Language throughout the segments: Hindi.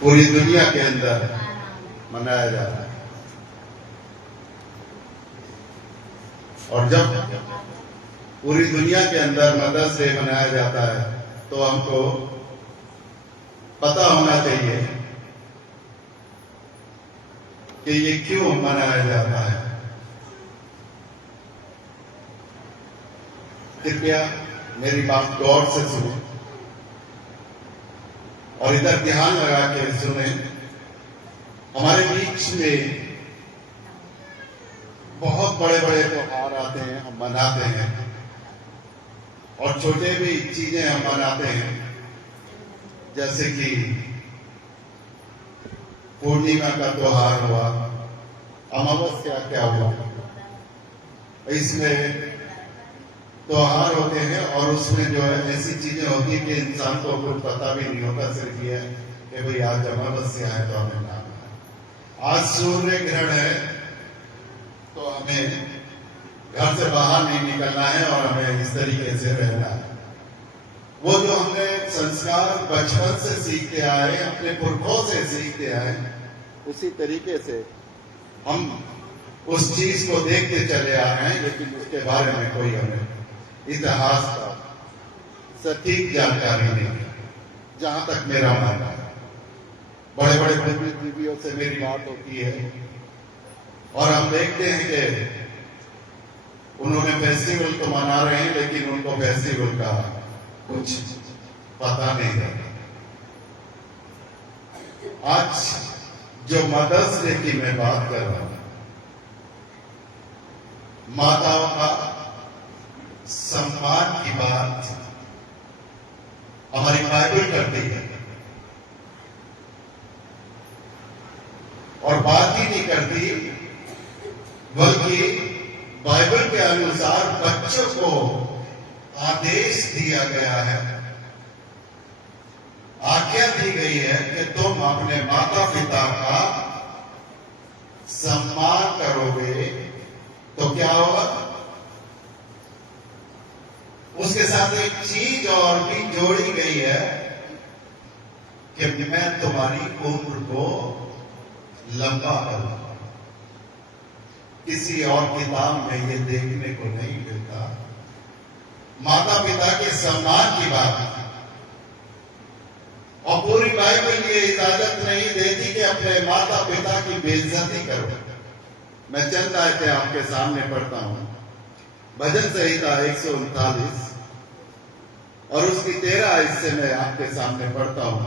पूरी दुनिया के अंदर मनाया जाता है। और जब पूरी दुनिया के अंदर मदर्स डे मनाया जाता है तो हमको पता होना चाहिए कि ये क्यों मनाया जाता है। कृपया मेरी बात गौर से सुनो और इधर ध्यान लगा के सुने। हमारे बीच में बहुत बड़े बड़े त्योहार आते हैं, हम मनाते हैं, और छोटे भी चीजें हम मनाते हैं, जैसे कि पूर्णिमा का त्योहार हुआ, अमावस्या क्या हुआ, इसमें त्योहार होते हैं और उसमें जो है ऐसी चीजें होती है कि इंसान को कुछ पता भी नहीं होता, सिर्फ ये है कि भाई आज अमावस्या है तो हमें ना, आज सूर्य ग्रहण है तो हमें घर से बाहर नहीं निकलना है और हमें इस तरीके से रहना है। वो जो हमने संस्कार बचपन से सीखते आए, अपने पुरखों से सीखते आए, उसी तरीके से हम उस चीज को देखते चले आ रहे हैं, लेकिन उसके बारे में कोई हमें इतिहास का सटीक जानकारी नहीं है। जहां तक मेरा मानना है, बड़े बड़े बुद्धिजीवियों से मेरी बात होती है और हम देखते हैं कि उन्होंने फेस्टिवल तो मना रहे हैं, लेकिन उनको फेस्टिवल का कुछ पता नहीं है। आज जो मदर्स डे की मैं बात कर रहा हूं, माताओं का सम्मान की बात हमारी बाइबल करती है, और बात ही नहीं करती बल्कि बाइबल के अनुसार बच्चों को आदेश दिया गया है, आज्ञा दी गई है कि तुम अपने माता पिता का सम्मान करोगे तो क्या होगा। उसके साथ एक चीज और भी जोड़ी गई है कि मैं तुम्हारी उम्र को लंबा करूंगा। किसी और किताब में ये देखने को नहीं मिलता। माता पिता के सम्मान की बात, और पूरी बाइबल ये इजाजत नहीं देती कि अपने माता पिता की बेइज्जती करो। मैं चंद आयतें आपके सामने पढ़ता हूं। भजन संहिता 139 और उसकी 13 हिस्से में आपके सामने पढ़ता हूं।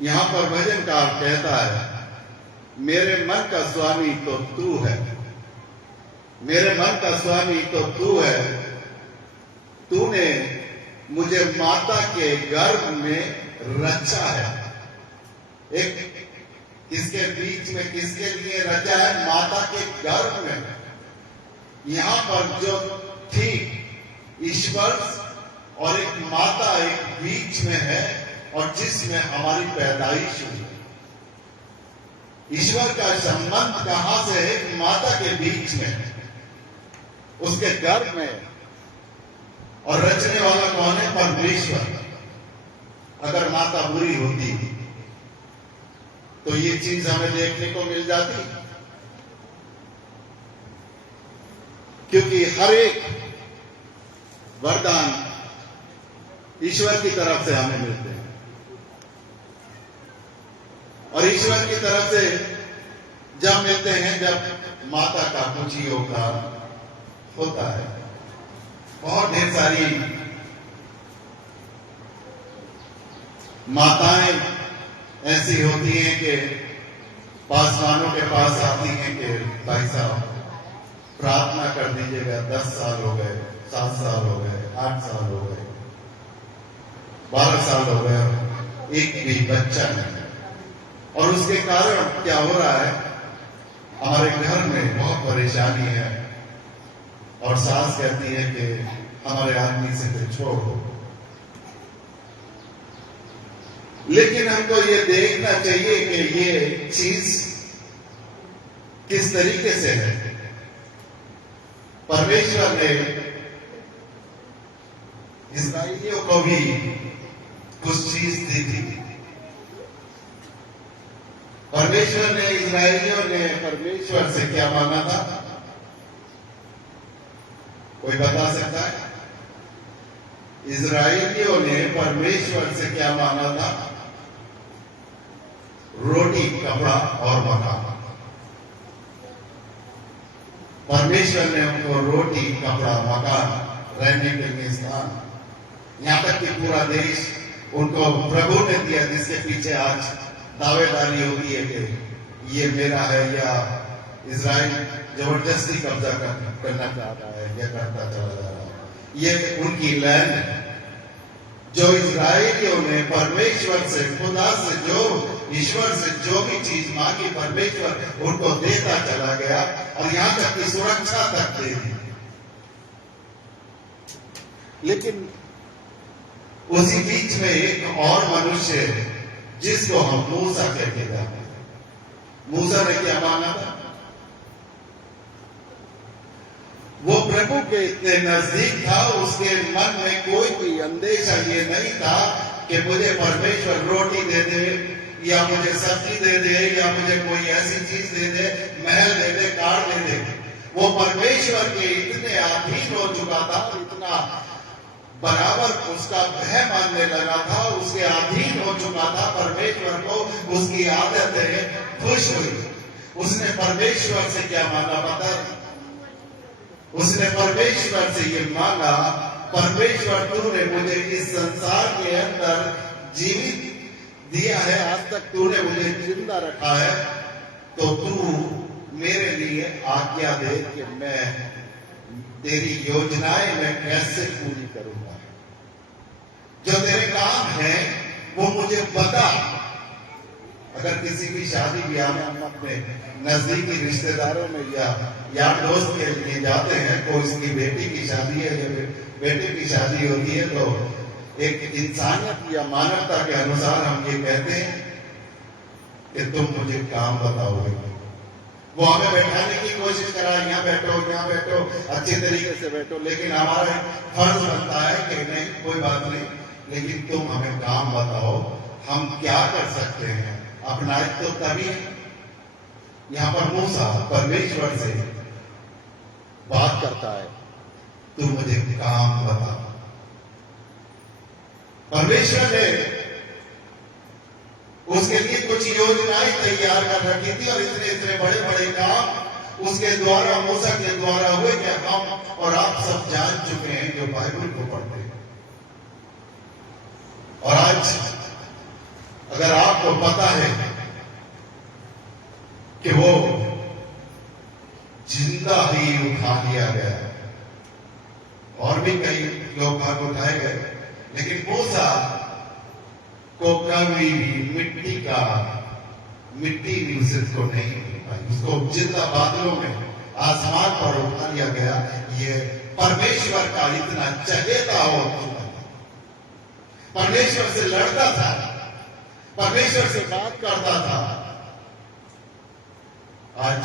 यहां पर भजनकार कहता है, मेरे मन का स्वामी तो तू है, मेरे मन का स्वामी तो तू है, तूने मुझे माता के गर्भ में रचा है। एक किसके बीच में, किसके लिए रचा है? माता के गर्भ में। यहां पर जो ठीक ईश्वर और एक माता एक बीच में है, और जिसमें हमारी पैदाइश हुई। ईश्वर का संबंध कहां से है? माता के बीच में, उसके गर्भ में। और रचने वाला कौन है? परमेश्वर। अगर माता बुरी होती तो ये चीज हमें देखने को मिल जाती, क्योंकि हर एक वरदान ईश्वर की तरफ से हमें मिलते हैं, और ईश्वर की तरफ से जब मिलते हैं जब माता का कुछ योगदान होता है। बहुत ढेर सारी माताएं ऐसी होती हैं कि पासवानों के पास आती हैं कि भाई साहब प्रार्थना कर दीजिएगा, 10 साल हो गए, 7 साल हो गए, 8 साल हो गए, 12 साल हो गए, एक भी बच्चा नहीं। और उसके कारण क्या हो रहा है? हमारे घर में बहुत परेशानी है, और सास कहती है कि हमारे आदमी से तो छोड़ दो। लेकिन हमको ये देखना चाहिए कि ये चीज किस तरीके से है। परमेश्वर ने इस्राएलियों को भी कुछ चीज दी थी। परमेश्वर ने, इजरायलियों ने परमेश्वर से क्या मांगा था? कोई बता सकता है? इजरायलियों ने परमेश्वर से क्या मांगा था? रोटी, कपड़ा और मकान। परमेश्वर ने उनको रोटी, कपड़ा, मकान, रहने के लिए स्थान, यहां तक कि पूरा देश उनको प्रभु ने दिया, जिसके पीछे आज दावेदारी होती है कि ये मेरा है, या इजराइल जबरदस्ती कब्जा करना चाहता है या करता चला जा रहा है। ये उनकी लैंड है। जो इजराइलियों ने परमेश्वर से, खुदा से, जो ईश्वर से जो भी चीज मांगी, परमेश्वर उनको देता चला गया और यहां तक की सुरक्षा तक दे दी। लेकिन उसी बीच में एक और मनुष्य है जिसको हम मूसा कहते जाते हैं। मूसा ने क्या मांगा था? वो प्रभु के इतने नजदीक था, उसके मन में कोई भी अंदेशा ये नहीं था कि मुझे परमेश्वर रोटी दे दे, या मुझे सब्जी दे दे, या मुझे कोई ऐसी चीज दे दे, महल दे दे, कार दे दे। वो परमेश्वर के इतने अधीन हो चुका था, इतना बराबर उसका भय मानने लगा था, उसके अधीन हो चुका था। परमेश्वर को उसकी आदतें खुश हुई। उसने परमेश्वर से क्या मांगा पता? उसने परमेश्वर से ये मांगा, परमेश्वर तूने मुझे इस संसार के अंदर जीवित दिया है, आज तक तूने मुझे जिंदा रखा है, तो तू मेरे लिए आज्ञा दे कि मैं तेरी योजनाएं मैं कैसे पूरी करूंगा। जो तेरे काम हैं वो मुझे बता। अगर किसी की शादी ब्याह में हम अपने नजदीकी रिश्तेदारों में या यार दोस्त के लिए जाते हैं, कोई इसकी बेटी की शादी है या बेटे की शादी होती है, तो एक इंसानियत या मानवता के अनुसार हम ये कहते हैं कि तुम मुझे काम बताओगे। वो हमें बैठाने की कोशिश करा, यहाँ बैठो, अच्छे तरीके से बैठो, लेकिन हमारा फर्ज बनता है कि नहीं, कोई बात नहीं, लेकिन तुम हमें काम बताओ, हम क्या कर सकते हैं। अपना तो तभी यहां पर मूसा परमेश्वर से बात करता है, तू मुझे काम बता। परमेश्वर ने उसके लिए कुछ योजनाएं तैयार कर रखी थी, और इतने बड़े बड़े काम उसके द्वारा, मूसा के द्वारा हुए कि हम और आप सब जान चुके हैं जो बाइबल को पढ़ते हैं। और आज अगर आपको पता है कि वो जिंदा ही उठा लिया गया, और भी कई लोग भाग उठाए गए, लेकिन मूसा को कभी भी मिट्टी भी उसको नहीं मिल पाई। उसको जिंदा बादलों में आसमान पर उठा लिया गया। ये परमेश्वर का इतना चहेता हो चुका, परमेश्वर से लड़ता था, परमेश्वर से बात करता था। आज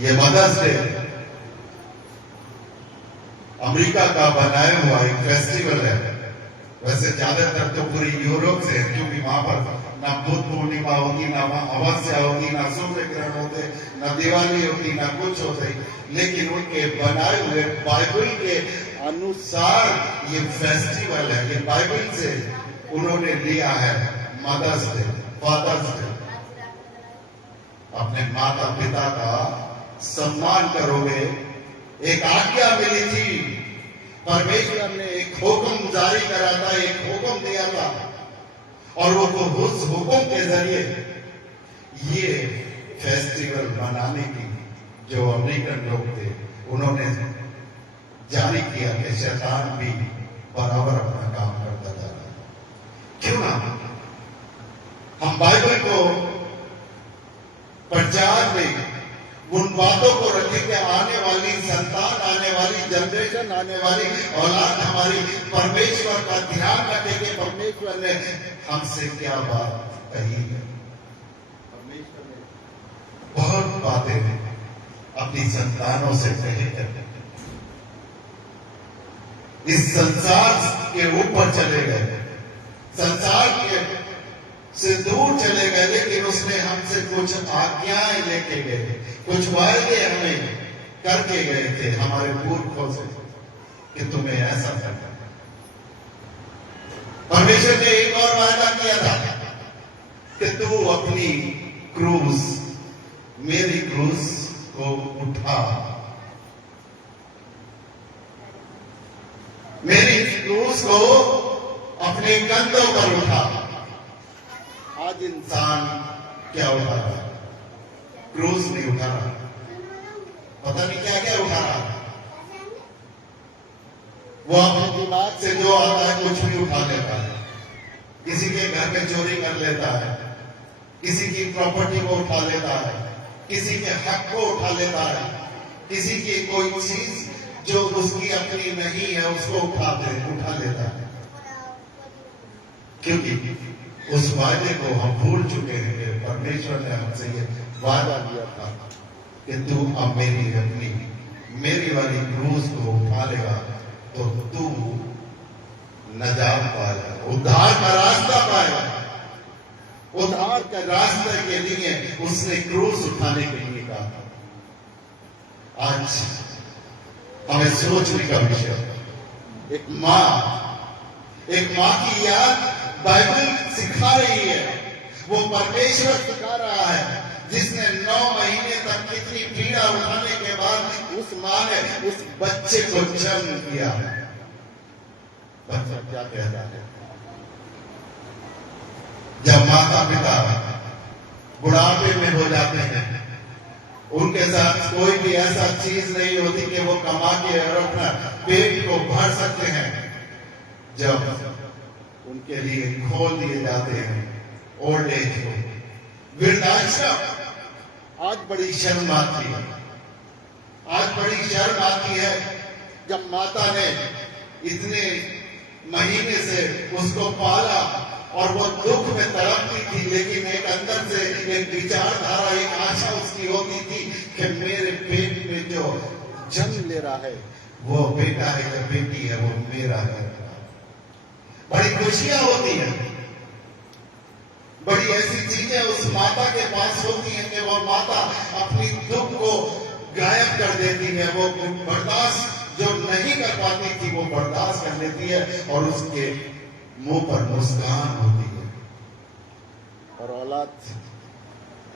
ये मदर्स डे अमेरिका का बनाया हुआ एक फेस्टिवल है। वैसे ज्यादातर तो पूरी यूरोप से, क्योंकि वहां पर ना बुद्ध पूर्णिमा होती, ना अमावस्या होती, ना सूर्य ग्रहण होते, ना दिवाली होती, ना कुछ होते, लेकिन उनके बनाए हुए बाइबल के अनुसार ये फेस्टिवल है। ये बाइबल से उन्होंने लिया है मदर्स डे, फादर्स डे। अपने माता पिता का सम्मान करोगे। एक आज्ञा मिली थी, परमेश्वर ने एक हुक्म जारी करा था, एक हुक्म दिया था, और वो उस हुक्म के जरिए ये फेस्टिवल मनाने की जो अमेरिकन लोग थे उन्होंने जारी किया कि शैतान भी बराबर अपना काम करता जा रहा है। क्यों ना हम बाइबल को प्रचार में उन बातों को रखें कि आने वाली संतान, आने वाली जनरेशन, आने वाली औलाद हमारी परमेश्वर का ध्यान रखे कि परमेश्वर ने हमसे क्या बात कही है। परमेश्वर ने बहुत बातें अपनी संतानों से कही है। इस संसार के ऊपर चले गए, संसार के से दूर चले गए, से कुछ आज्ञाएं लेके गए, कुछ वायदे हमें करके गए थे हमारे पूर्वजों से कि तुम्हें ऐसा करना है। परमेश्वर ने एक और वायदा किया था कि तू अपनी क्रूस, मेरी क्रूस को उठा, मेरी क्रूस को अपने कंधों पर उठा। आज इंसान क्या उठा रहा है? क्रूस नहीं उठा रहा, पता नहीं क्या क्या उठा रहा है। वो अपने दिमाग से जो आता है कुछ भी उठा लेता है। किसी के घर में चोरी कर लेता है, किसी की प्रॉपर्टी को उठा लेता है, किसी के हक को उठा लेता है, किसी की कोई चीज जो उसकी अपनी नहीं है उसको उठा लेता है। क्योंकि उस वायदे को हम भूल चुके हैं कि परमेश्वर ने हमसे ये वादा किया था कि तू अब मेरी वाली क्रूस को उठा लेगा तो तू नजात पाएगा, उद्धार का रास्ता पाएगा। उद्धार का रास्ते के लिए उसने क्रूस उठाने के लिए कहा। आज हमें सोचने का विषय, एक माँ की याद बाइबल सिखा रही है। वो परमेश्वर सिखा रहा है जिसने 9 महीने तक कितनी पीड़ा उठाने के बाद उस माँ ने उस बच्चे को जन्म दिया। बच्चा क्या कहता है? जब माता पिता बुढ़ापे में हो जाते हैं, उनके साथ कोई भी ऐसा चीज नहीं होती कि वो कमा के और अपना पेट को भर सकते हैं। जब उनके लिए खोल दिए जाते हैं ओल्ड एज को, वृद्धाश्रम, आज बड़ी शर्म आती है। आज बड़ी शर्म आती है जब माता ने इतने महीने से उसको पाला और वो दुख में तड़पती थी, लेकिन एक अंदर से एक विचारधारा, एक आशा उसकी होती थी कि मेरे पेट में जो जन्म ले रहा है वो बेटा है या बेटी है, वो मेरा है। बड़ी खुशियां होती हैं, बड़ी ऐसी चीजें उस माता के पास होती हैं कि वो माता अपनी दुख को गायब कर देती है। वो बर्दाश्त जो नहीं कर पाती थी वो बर्दाश्त कर लेती है और उसके मुंह पर मुस्कान होती है। और औलाद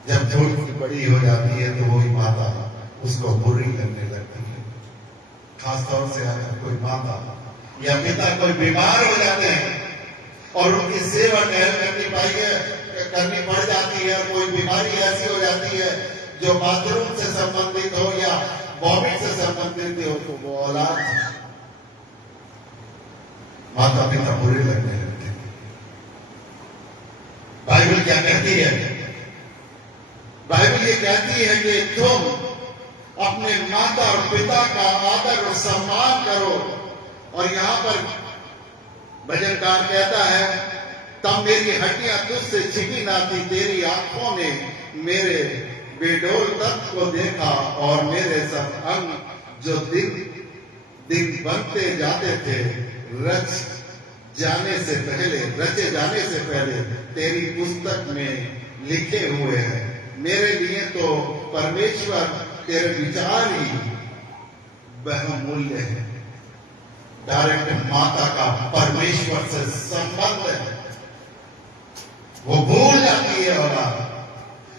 जब थोड़ी सी बड़ी हो जाती है तो वही माता उसको बुरी लगने लगती है। खासतौर से अगर कोई माता या पिता कोई बीमार हो जाते हैं और उनकी सेवा करनी पड़ जाती है, कोई बीमारी ऐसी हो जाती है जो बाथरूम से संबंधित हो या वॉमिट से संबंधित हो, तो वो औलाद माता पिता बुरे लगने लगते हैं। बाइबल क्या कहती है? बाइबल ये कहती है कि तुम अपने माता और पिता का आदर और सम्मान करो। और यहां पर भजनकार कहता है, तब मेरी हड्डियां तुझसे छिपी ना थी, तेरी आंखों ने मेरे बेडोल तक को देखा और मेरे सब अंग जो दिन दिन बनते जाते थे रचे जाने से पहले तेरी पुस्तक में लिखे हुए हैं। मेरे लिए तो परमेश्वर तेरे विचार ही बहुमूल्य है। डायरेक्ट माता का परमेश्वर से संबंध है। वो भूल जाती है औलाद,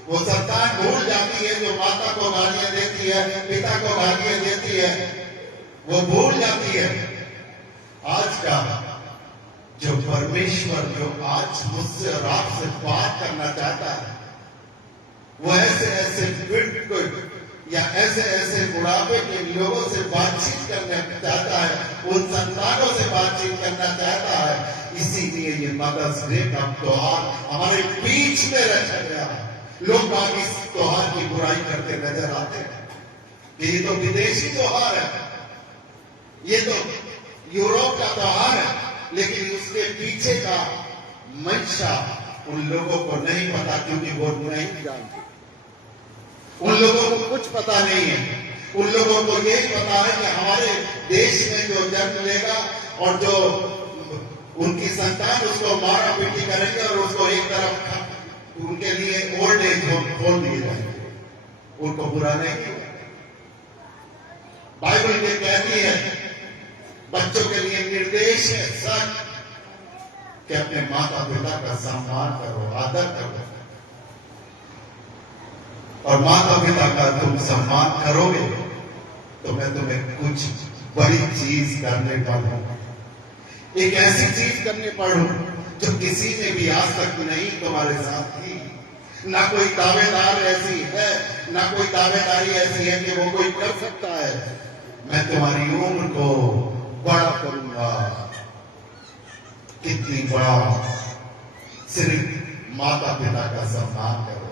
वो संतान भूल जाती है जो माता को गालियां देती है, पिता को गालियां देती है, वो भूल जाती है। आज का जो परमेश्वर जो आज मुझसे और आपसे बात करना चाहता है, वो ऐसे बिल्कुल या ऐसे बुढ़ापे के लोगों से बातचीत करना चाहता है, उन संतानों से बातचीत करना चाहता है। इसीलिए ये मदर्स डे का त्योहार हमारे बीच में रखा गया है। लोग बाकी इस त्योहार की बुराई करते नजर आते हैं कि ये तो विदेशी त्योहार है, ये तो यूरोप का त्योहार है, लेकिन उसके पीछे का मंशा उन लोगों को नहीं पता, क्योंकि वो नहीं जानते। उन लोगों को कुछ पता नहीं है। उन लोगों को यही पता है कि हमारे देश में जो जन्म लेगा और जो उनकी संतान उसको मारा पीटी करेंगे और उसको एक तरफ उनके लिए ओल्ड दरवाजे खोल दिए जाएंगे, उनको बुरा नहीं होगा। बाइबल ये कहती है, बच्चों के लिए निर्देश है सच कि अपने माता पिता का सम्मान करो, आदर करो, और माता पिता का तुम सम्मान करोगे तो मैं तुम्हें कुछ बड़ी चीज करने पर हूं, एक ऐसी चीज करने पर हूं जो किसी ने भी आज तक नहीं तुम्हारे साथ की। ना कोई दावेदार ऐसी है, ना कोई दावेदारी ऐसी है कि वो कोई कर सकता है। मैं तुम्हारी उम्र को बड़ा करूंगा। कितनी बड़ा, सिर्फ माता पिता का सम्मान करो।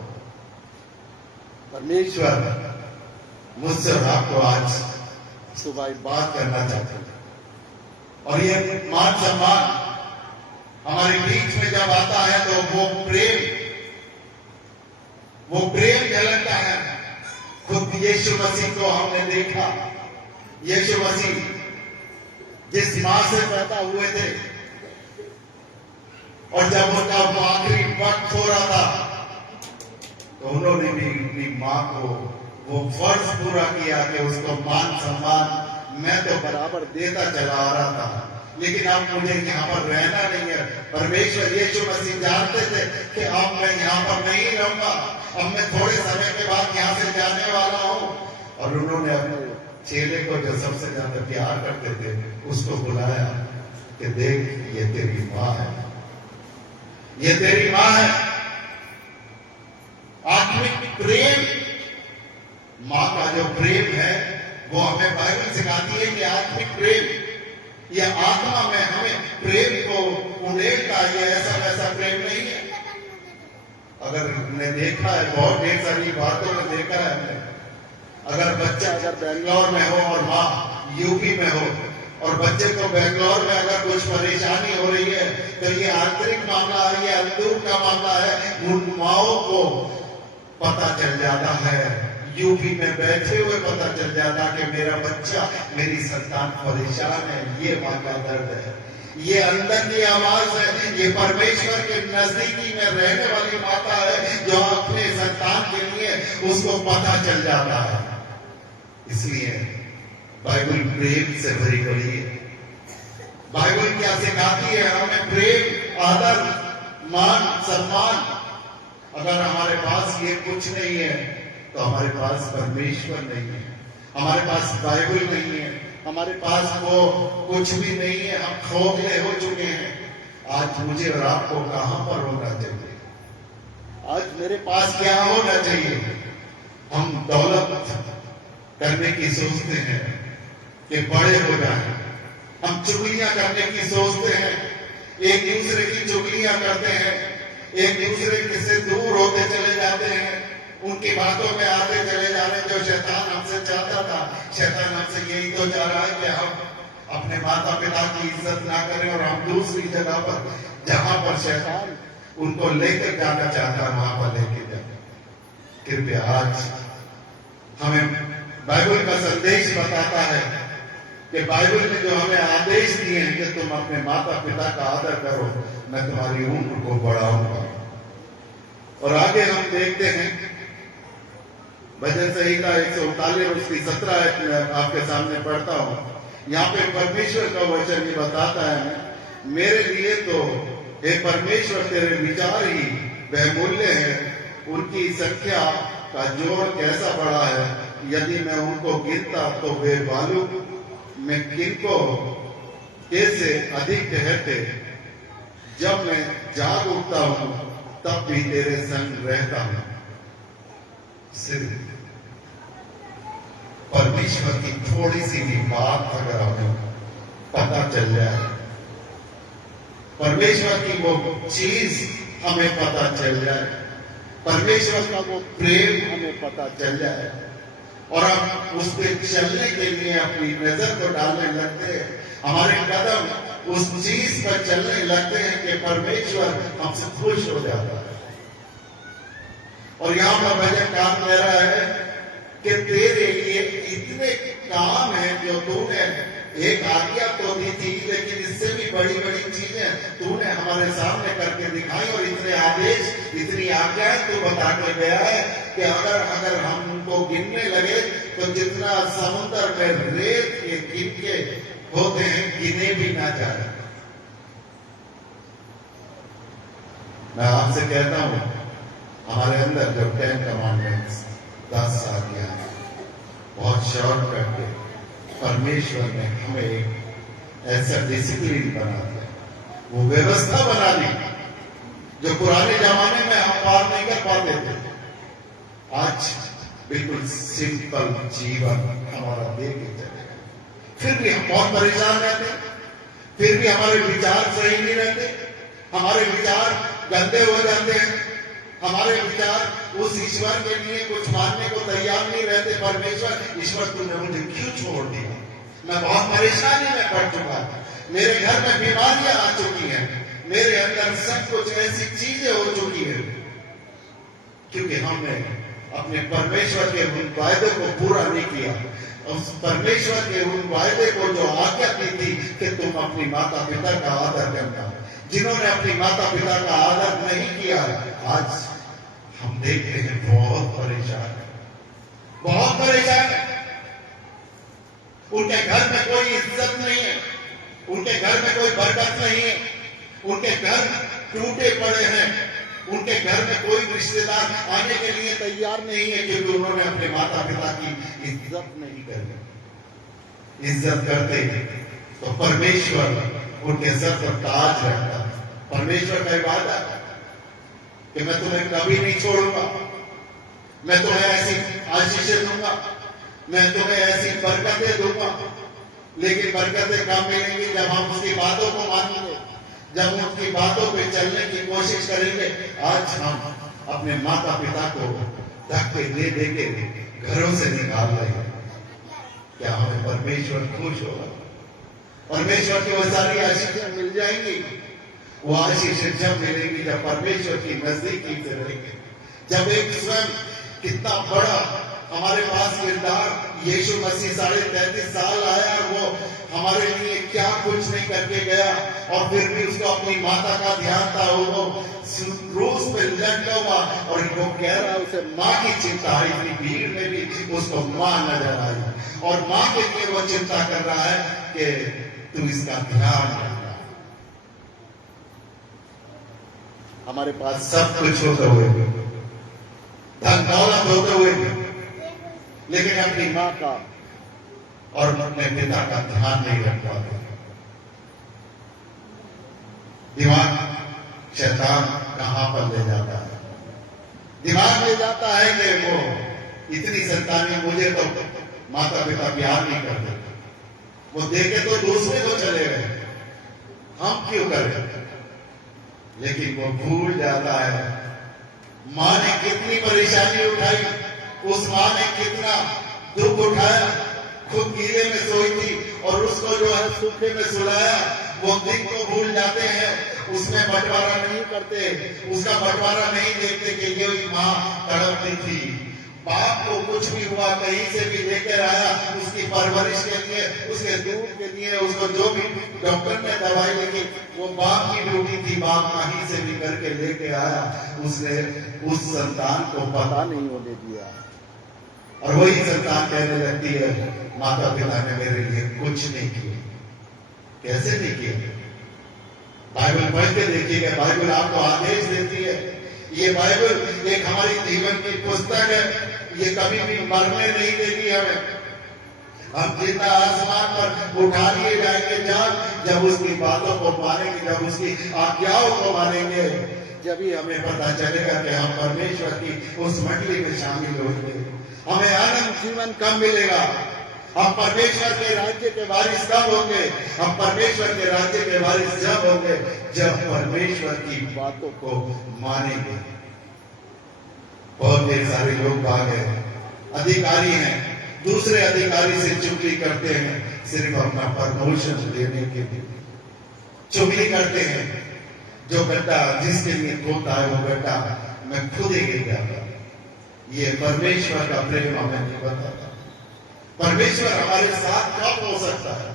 परमेश्वर मुझसे और आपको आज सुबह बात करना चाहते हैं, और ये मान सम्मान हमारे बीच में जब आता है तो वो प्रेम झलकता है। खुद यीशु मसीह को हमने देखा। यीशु मसीह जिस मां से पैदा हुए थे, और जब उनका आखिरी वक्त हो रहा था तो उन्होंने भी अपनी मां को वो फर्ज पूरा किया कि उसको मान सम्मान मैं तो बराबर देता चला आ रहा था, लेकिन अब मुझे यहाँ पर रहना नहीं है। परमेश्वर यीशु मसीह जानते थे कि अब मैं यहाँ पर नहीं रहूंगा, अब मैं थोड़े समय के बाद यहाँ से जाने वाला हूँ। और उन्होंने अपने चेले को जो सबसे ज्यादा प्यार करते थे उसको बुलाया कि देख, ये तेरी माँ है, ये तेरी माँ है। आत्मिक प्रेम, माँ का जो प्रेम है वो हमें बाइबल सिखाती है कि आत्मिक प्रेम, ये आत्मा में हमें प्रेम को उड़ेलता है, ऐसा वैसा प्रेम नहीं है। अगर हमने देखा है, बहुत ढेर सारी बातों में देखा है हमने, अगर बच्चा अगर बेंगलोर में हो और माँ यूपी में हो, और बच्चे को बेंगलोर में अगर कुछ परेशानी हो रही है तो ये आंतरिक मामला है, ये अंदर का मामला है। उन माओ को पता चल जाता है, यूपी में बैठे हुए पता चल जाता कि मेरा बच्चा, मेरी संतान परेशान है। ये मां का दर्द है, ये अंदर की आवाज है, ये परमेश्वर के नजदीकी में रहने वाली माता है जो अपने संतान के लिए उसको पता चल जाता है। इसलिए बाइबल प्रेम से भरी पड़ी है। बाइबल क्या सिखाती है हमें? प्रेम, आदर, मान, सम्मान। अगर हमारे पास ये कुछ नहीं है तो हमारे पास परमेश्वर नहीं है, हमारे पास बाइबल नहीं है, हमारे पास वो कुछ भी नहीं है। हम खोखले हो चुके हैं। आज मुझे और आपको कहां पर होना चाहिए? आज मेरे पास क्या होना चाहिए? हम दौलत करने की सोचते हैं कि बड़े हो जाए, हम चुगलियां करने की सोचते हैं, एक दूसरे की चुगलियां करते हैं, एक दूसरे से दूर होते चले जाते हैं, उनकी बातों में आते चले जा रहे हैं। जो शैतान हमसे चाहता था, शैतान हमसे यही तो चाह रहा है कि हम अपने माता पिता की इज्जत ना करें और हम दूसरी जगह पर जहां पर शैतान उनको लेकर जाना चाहता है वहां पर लेके जाए। कृपया आज हमें बाइबल का संदेश बताता है कि बाइबल में जो हमें आदेश दिए हैं कि तुम अपने माता पिता का आदर करो, मैं तुम्हारी उम्र को बढ़ाऊंगा। और आगे हम देखते हैं भजन संहिता 139 उसकी 17 आपके सामने पढ़ता हूं। यहाँ पे परमेश्वर का वचन ये बताता है, मेरे लिए तो हे परमेश्वर तेरे विचार ही बहुमूल्य हैं, उनकी संख्या का जोड़ कैसा बड़ा है। यदि मैं उनको गिनता तो वे बालू में किनको कैसे अधिक ठहरते। जब मैं जाग उठता हूं तब भी तेरे संग रहता हूं। सिर्फ परमेश्वर की थोड़ी सी भी बात अगर हमें पता चल जाए, परमेश्वर की वो चीज हमें पता चल जाए, परमेश्वर का वो प्रेम हमें पता चल जाए, और हम उस पर चलने के लिए अपनी नजर को डालने लगते हैं, हमारे कदम उस चीज पर चलने लगते हैं कि परमेश्वर हमसे खुश हो जाता है। और यहां पर भजन काम कह रहा है कि तेरे लिए इतने काम हैं जो तूने एक आज्ञा तो दी थी, लेकिन इससे भी बड़ी बड़ी चीजें तूने हमारे सामने करके दिखाई, और इतने आदेश इतनी आज्ञाएं तो बता के गया है कि अगर अगर हम उनको गिनने लगे तो जितना समुद्र में रेत के गिनके होते हैं गिने भी ना जाए। मैं आपसे कहता हूं हमारे अंदर जो 10 कमांडमेंट्स 10 आज्ञा बहुत शॉर्ट करके परमेश्वर ने हमें एक ऐसा डिसिप्लिन बना दिया, वो व्यवस्था बना दी जो पुराने जमाने में हम पार नहीं कर पाते थे। आज बिल्कुल सिंपल जीवन हमारा दे के चलेगा, फिर भी हम बहुत परेशान रहते, फिर भी हमारे विचार सही नहीं रहते, हमारे विचार गंदे हो जाते हैं, हमारे विचार उस ईश्वर के लिए कुछ मानने को तैयार नहीं रहते। परमेश्वर, ईश्वर तूने मुझे क्यों छोड़ दिया? मैं बहुत परेशानी में पड़ चुका, मेरे घर में बीमारियां आ चुकी हैं, मेरे अंदर सब कुछ ऐसी चीजें हो चुकी है, क्योंकि हमने अपने परमेश्वर के उन वायदे को पूरा नहीं किया। उस परमेश्वर के उन वायदे को जो आज्ञा दी थी कि तुम अपनी माता पिता का आदर करना, जिन्होंने अपनी माता पिता का आदर नहीं किया, आज हम देखते हैं बहुत परेशान है, बहुत परेशान है। उनके घर में कोई इज्जत नहीं है, उनके घर में कोई बरकत नहीं है, उनके घर टूटे पड़े हैं, उनके घर में कोई रिश्तेदार आने के लिए तैयार नहीं है, क्योंकि उन्होंने अपने माता पिता की इज्जत नहीं करी। इज्जत करते तो परमेश्वर उनके सर पर ताज रखता। परमेश्वर का वादा कि मैं तुम्हें कभी नहीं छोड़ूंगा, मैं तुम्हें ऐसी आशीषें दूंगा, मैं तुम्हें ऐसी बरकतें दूंगा। लेकिन बरकतें कब मिलेंगी? जब हम उसकी बातों को मानेंगे, जब हम उसकी बातों पे चलने की कोशिश करेंगे। आज हम अपने माता पिता को धक्के दे दे के घरों से निकाल रहे हैं, क्या हमें परमेश्वर खुश होगा? परमेश्वर की वो सारी आशीषें मिल जाएंगी। वो आशीषें जब मिलेंगी जब परमेश्वर की नजदीकी से रहेंगे, जब एक स्वयं कितना बड़ा हमारे पास किरदार यीशु मसीह 33.5 साल आया, वो हमारे लिए क्या कुछ नहीं करके गया, और फिर भी उसको अपनी माता का ध्यान था। वो क्रूस पे लटका हुआ और वो कह रहा है, उसे माँ की चिंता है। इतनी भीड़ में भी उसको माँ नजर आई, और माँ के लिए वो चिंता कर रहा है कि तू इसका ध्यान रखना। हमारे पास सब कुछ होते हुए, धन दौलत होते हुए, लेकिन अपनी माँ का और अपने पिता का ध्यान नहीं रख पाते। दिमाग शैतान कहां पर ले जाता है? दिमाग ले जाता है कि वो इतनी संतानें, मुझे तो माता पिता प्यार नहीं करते, वो देखे तो दूसरे को चले गए, हम क्यों करें? लेकिन वो भूल जाता है माँ ने कितनी परेशानी उठाई, उस माँ ने कितना दुख उठाया, खुद गीले में सोई थी और उसको जो है सूखे में सुलाया। वो दिन को भूल जाते हैं, उसमें बंटवारा नहीं करते, उसका बंटवारा नहीं देखते कि ये माँ तड़पती थी। बाप को कुछ भी हुआ, कहीं से भी लेकर आया, उसकी परवरिश के लिए, उसके दूध के लिए, उसको जो भी डॉक्टर ने दवाई लिखी, वो बाप की ड्यूटी थी। बाप कहीं से भी करके लेके आया, उसने उस संतान को पता नहीं होने दिया, और वही संतान कहने लगती है, माता पिता ने मेरे लिए कुछ नहीं किया। कैसे नहीं किया? बाइबल पढ़ के देखिएगा, बाइबल आपको आदेश देती है। ये बाइबल एक हमारी जीवन की पुस्तक है, ये कभी भी मरने नहीं देगी हमें। हम जितना आसमान पर उठा लिए जाएंगे जब उसकी बातों को मानेंगे, जब उसकी आज्ञाओं को मानेंगे, जब ही हमें पता चलेगा कि हम परमेश्वर की उस मंडली में शामिल होंगे। हमें आनंद जीवन कब मिलेगा? हम परमेश्वर के राज्य के वारिस कब होंगे? हम परमेश्वर के राज्य के वारिस जब होंगे जब परमेश्वर की बातों को मानेंगे। बहुत ढेर सारे लोग भाग हैं, अधिकारी हैं, दूसरे अधिकारी से चुगली करते हैं, सिर्फ अपना प्रमोशन लेने के लिए चुगली करते हैं। जो गड्ढा जिसके लिए खोदता है, वो गड्ढा मैं खुद ही गिर जाता। ये परमेश्वर का प्रेम हमें नहीं बताता। परमेश्वर हमारे साथ कब हो सकता है?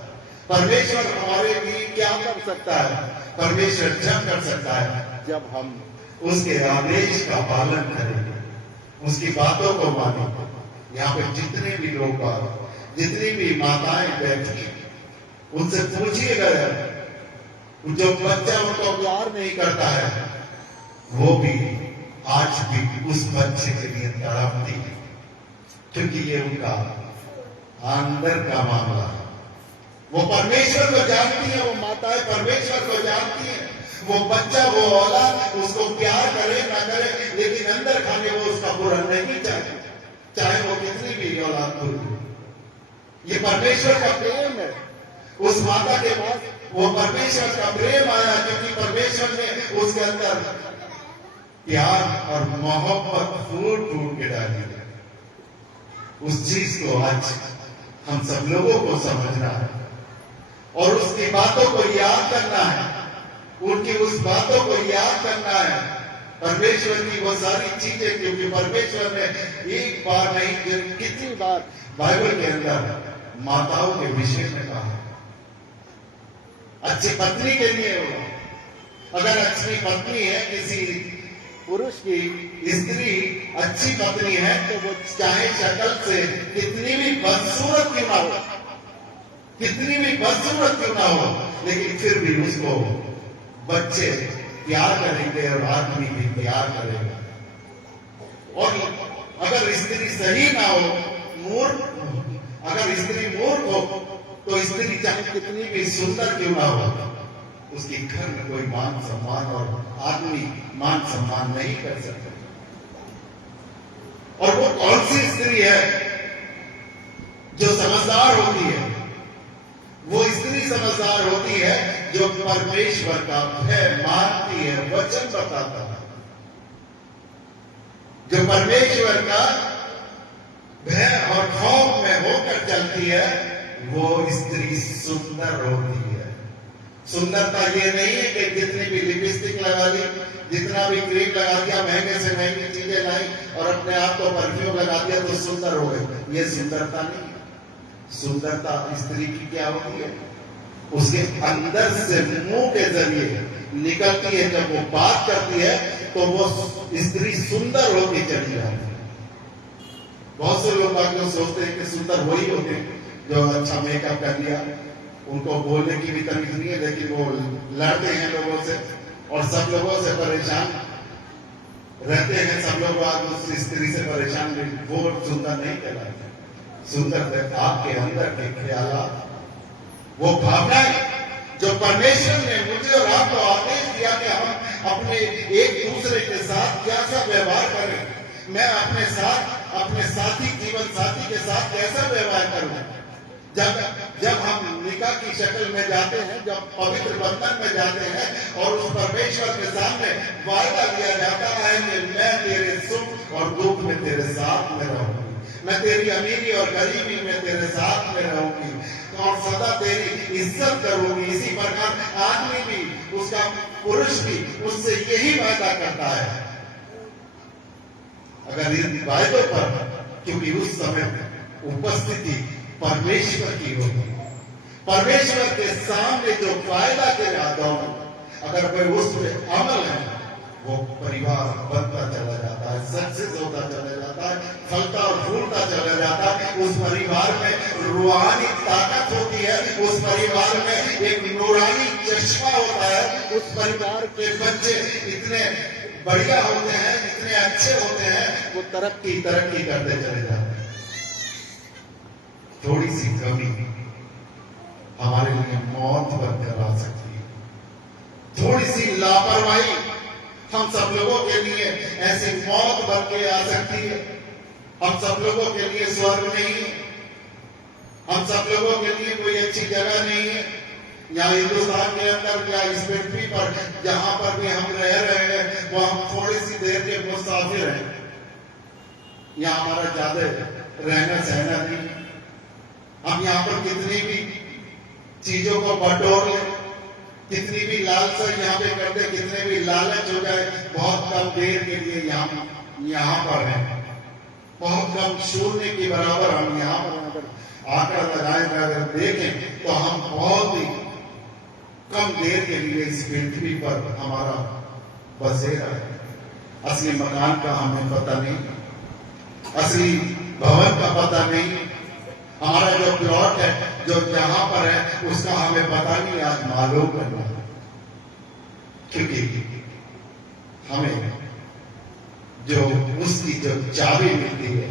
परमेश्वर हमारे लिए क्या कर सकता है? परमेश्वर जब कर सकता है जब हम उसके आदेश का पालन करेंगे, उसकी बातों को मानेंगे। यहाँ पे जितने भी लोग, जितनी भी माताएं बैठी, उनसे पूछिएगा, जो बच्चा उनको प्यार नहीं करता है, वो भी आज भी उस बच्चे के लिए तड़पती है, क्योंकि ये उनका अंदर का मामला है। वो परमेश्वर को जानती है, वो माताएं परमेश्वर को जानती है। वो बच्चा, वो औलाद उसको प्यार करे ना करे, लेकिन अंदर खाने वो उसका बुरा नहीं चाहती, चाहे वो कितनी भी औलाद बुरी हो। ये परमेश्वर का प्रेम है। उस माता के पास वो परमेश्वर का प्रेम आया, क्योंकि परमेश्वर ने उसके अंदर प्यार और मोहब्बत फूट फूट के डाली है। उस चीज को आज हम सब लोगों को समझना है और उसकी बातों को याद करना है, उनकी उस बातों को याद करना है, परमेश्वर की वो सारी चीजें, क्योंकि परमेश्वर ने एक बार नहीं कितनी बार बाइबल के अंदर माताओं के विषय में कहा। अच्छी पत्नी के लिए होगा, अगर अच्छी पत्नी है, किसी पुरुष की स्त्री अच्छी पत्नी है, तो वो चाहे शक्ल से कितनी भी बदसूरत क्यों ना हो, कितनी भी बदसूरत क्यों ना हो, लेकिन फिर भी उसको बच्चे प्यार करेंगे और आदमी भी प्यार करेगा। और अगर स्त्री सही ना हो, मूर्ख, अगर स्त्री मूर्ख हो, तो स्त्री चाहे कितनी भी सुंदर क्यों ना हो, उसके घर में कोई मान सम्मान और आदमी मान सम्मान नहीं कर सकते। और वो कौन सी स्त्री है जो समझदार होती है? वो स्त्री समझदार होती है जो परमेश्वर का भय मानती है, वचन बताता है। जो परमेश्वर का भय और खौफ में होकर चलती है, वो स्त्री सुंदर होती है। सुंदरता ये नहीं है कि जितनी भी लिपस्टिक लगा ली, जितना भी क्रीम लगा दिया, महंगे से महंगी चीजें लाई और अपने आप को परफ्यूम लगा दिया तो सुंदर हो गए। ये सुंदरता नहीं है। सुंदरता स्त्री की क्या होती है? उसके अंदर से मुंह के जरिए निकलती है। जब वो बात करती है तो वो स्त्री सुंदर होती चली जाती है। बहुत से लोग बाकी सोचते हैं कि सुंदर वही होते हैं जो अच्छा मेकअप कर लिया, उनको बोलने की भी तमीज नहीं है, लेकिन वो लड़ते हैं लोगों से और सब लोगों से परेशान रहते हैं। सब लोग आज उस स्त्री से परेशान, वो सुंदर नहीं कहलाते। सुंदर आपके अंदर के ख्यालात, वो भावनाएं जो परमेश्वर ने मुझे और आपको आदेश दिया कि हम अपने एक दूसरे के साथ कैसा व्यवहार करें। मैं अपने साथ, अपने साथी, जीवन साथी के साथ कैसा व्यवहार करूं। जब हम निकाह की शक्ल में जाते हैं, जब पवित्र बंधन में जाते हैं और उस परमेश्वर के सामने वायदा दिया जाता है कि मैं तेरे सुख और दुख में तेरे साथ में रहूंगी, मैं तेरी अमीरी और गरीबी में तेरे साथ में रहूंगी और सदा तेरी इज्जत करूंगी। इसी प्रकार आदमी भी, उसका पुरुष भी उससे यही वायदा करता है। अगर इन वायदों पर, क्योंकि उस समय उपस्थिति परमेश्वर की होगी, परमेश्वर के सामने जो वायदा के आदम, अगर कोई उस पर अमल है, वो परिवार बनता चला जाता है, सक्सेस होता चला जाता है, फलता और फूलता चला जाता है। उस परिवार में रूहानी ताकत होती है, उस परिवार में एक नूरानी चश्मा होता है, उस परिवार के बच्चे इतने बढ़िया होते हैं, इतने अच्छे होते हैं, वो तरक्की करते चले जाते हैं। थोड़ी सी कमी हमारे लिए मौत बनकर आ सकती है। थोड़ी सी लापरवाही हम सब लोगों के लिए ऐसी मौत बन के आ सकती है। हम सब लोगों के लिए स्वर्ग नहीं है, हम सब लोगों के लिए कोई अच्छी जगह नहीं है। यहाँ हिंदुस्तान के अंदर या इस पृथ्वी पर जहां पर भी हम रह रहे हैं, वो हम थोड़ी सी देर के मुसाफिर हैं। यहाँ हमारा ज्यादा रहना सहना नहीं। हम यहाँ पर कितनी भी चीजों को बटोर लें, कितनी भी लालसा यहाँ पे कर दे, कितने भी लालच हो जाए, बहुत कम देर के लिए यहाँ पर है। बहुत कम शून्य के बराबर हम यहाँ पर अगर आंकड़ा लगाए, अगर देखें तो हम बहुत ही कम देर के लिए इस पृथ्वी पर हमारा बसेरा है। असली मकान का हमें पता नहीं, असली भवन का पता नहीं, हमारा जो प्लॉट है जो जहां पर है उसका हमें पता नहीं, आज मालूम करना। क्योंकि हमें जो उसकी जो चाबी मिलती है,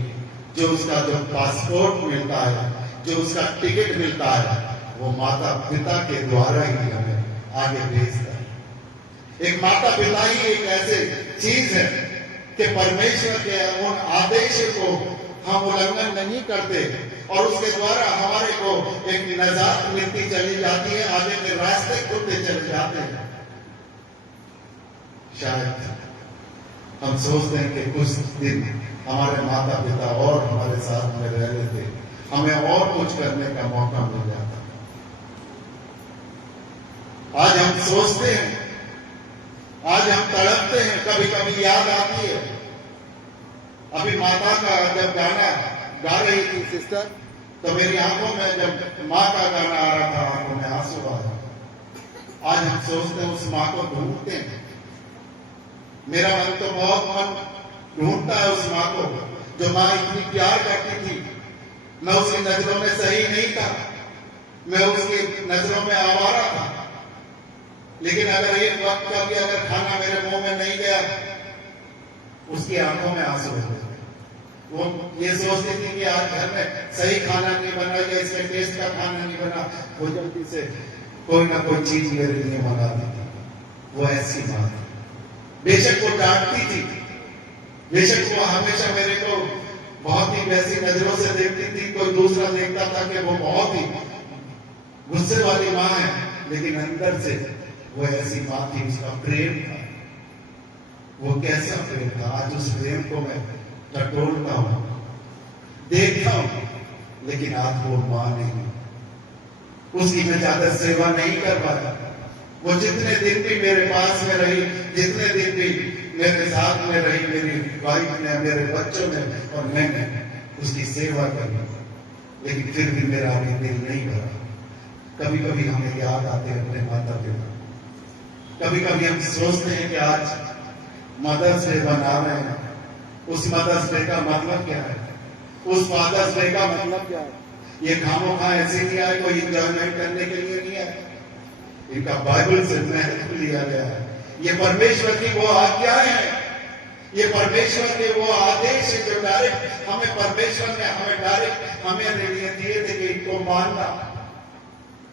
जो उसका जो पासपोर्ट मिलता है, जो उसका टिकट मिलता है, वो माता पिता के द्वारा ही हमें आगे भेजता है। एक माता पिता ही एक ऐसे चीज है कि परमेश्वर के उन आदेश को हम उल्लंघन नहीं करते और उसके द्वारा हमारे को एक निजात मिलती चली जाती है, आगे के रास्ते खुलते चले जाते हैं। शायद हम सोचते हैं कि कुछ दिन हमारे माता पिता और हमारे साथ में रह लेते, हमें और कुछ करने का मौका मिल जाता। आज हम सोचते हैं, आज हम तड़पते हैं, कभी कभी याद आती है। अभी माता का जब गाना गा रही थी सिस्टर, तो मेरी आंखों में जब माँ का गाना आ रहा था, आंखों में आंसू आ रहा। आज हम सोचते हैं, उस माँ को ढूंढते हैं। मेरा मन तो बहुत मन ढूंढता है उस माँ को, जो माँ इतनी प्यार करती थी। मैं उसकी नजरों में सही नहीं था, मैं उसकी नजरों में आवारा था, लेकिन अगर एक वक्त का भी अगर खाना मेरे मुंह में नहीं गया, उसकी आंखों में आंसू होते थे। वो ये सोचती थी कि आज घर में सही खाना नहीं बना, या इसके टेस्ट का खाना नहीं बना, वो जल्दी से कोई ना कोई चीज मेरे लिए मंगा देती। वो ऐसी माँ थी। बेशक वो डांटती थी, बेशक वो हमेशा मेरे को बहुत ही वैसी नजरों से देखती थी, कोई दूसरा देखता था कि वो बहुत ही गुस्से वाली माँ है, लेकिन अंदर से वो ऐसी माँ थी। उसका प्रेम था, वो कैसा प्रेम था। आज उस प्रेम को मैं टटोलता हूं, देखता हूं, लेकिन आज वो माँ नहीं, उसकी मैं ज्यादा सेवा नहीं कर पाता। वो जितने दिन भी मेरे पास में रही, जितने दिन भी मेरे साथ में रही, मेरी वाइफ ने, मेरे बच्चों ने और मैंने उसकी सेवा करी, लेकिन फिर भी मेरा अभी दिल नहीं भरा। कभी कभी हमें याद आते हैं अपने माता पिता, कभी कभी हम सोचते हैं कि आज मदर्स डे मना रहे हैं, उस मदर्स डे का मतलब क्या है, उस फादर्स डे का मतलब क्या है। ये खामोखा ऐसे नहीं आए, कोई इंजॉयमेंट करने के लिए नहीं है, इनका बाइबल से महत्व लिया गया है। ये परमेश्वर की वो आज्ञाएं हैं, ये परमेश्वर के वो आदेश है जो डायरेक्ट हमें परमेश्वर ने हमें डायरेक्ट हमें दिए थे कि इनको मानना।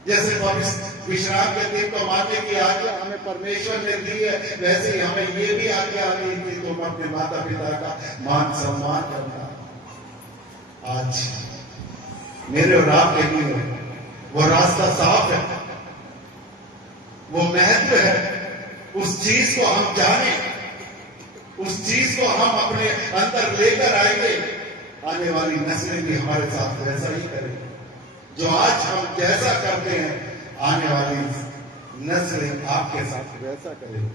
जैसे विश्राम के दिन को मानने की आज्ञा हमें परमेश्वर ने दी है, वैसे ही हमें ये भी आज्ञा दी थी तुम अपने माता पिता का मान सम्मान करना। आज मेरे और आपके लिए वो रास्ता साफ है, वो महत्व है। उस चीज को हम जाने, उस चीज को हम अपने अंदर लेकर आएंगे, आने वाली नस्लें भी हमारे साथ वैसा ही करेंगे। जो आज हम जैसा करते हैं, आने वाली नस्लें आपके साथ वैसा करेंगे।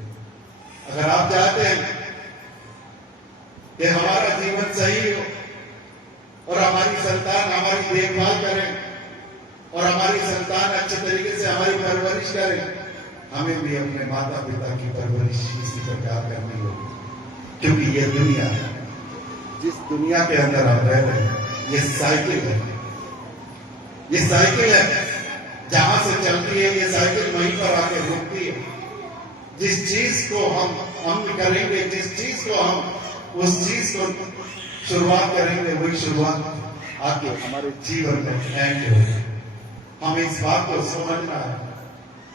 अगर आप चाहते हैं कि हमारा जीवन सही हो और हमारी संतान हमारी देखभाल करें और हमारी संतान अच्छे तरीके से हमारी परवरिश करें, हमें भी अपने माता पिता की परवरिश इसी प्रकार करनी होगी। क्योंकि ये दुनिया है, जिस दुनिया के अंदर हम रह रहे हैं, ये साइकिल है, ये साइकिल है, जहां से चलती है ये साइकिल वहीं पर आके रुकती है। जिस चीज को हम करेंगे, जिस चीज को हम उस चीज को शुरुआत करेंगे, वही शुरुआत आके हमारे जीवन में एंड होगी। हमें इस बात को समझना है,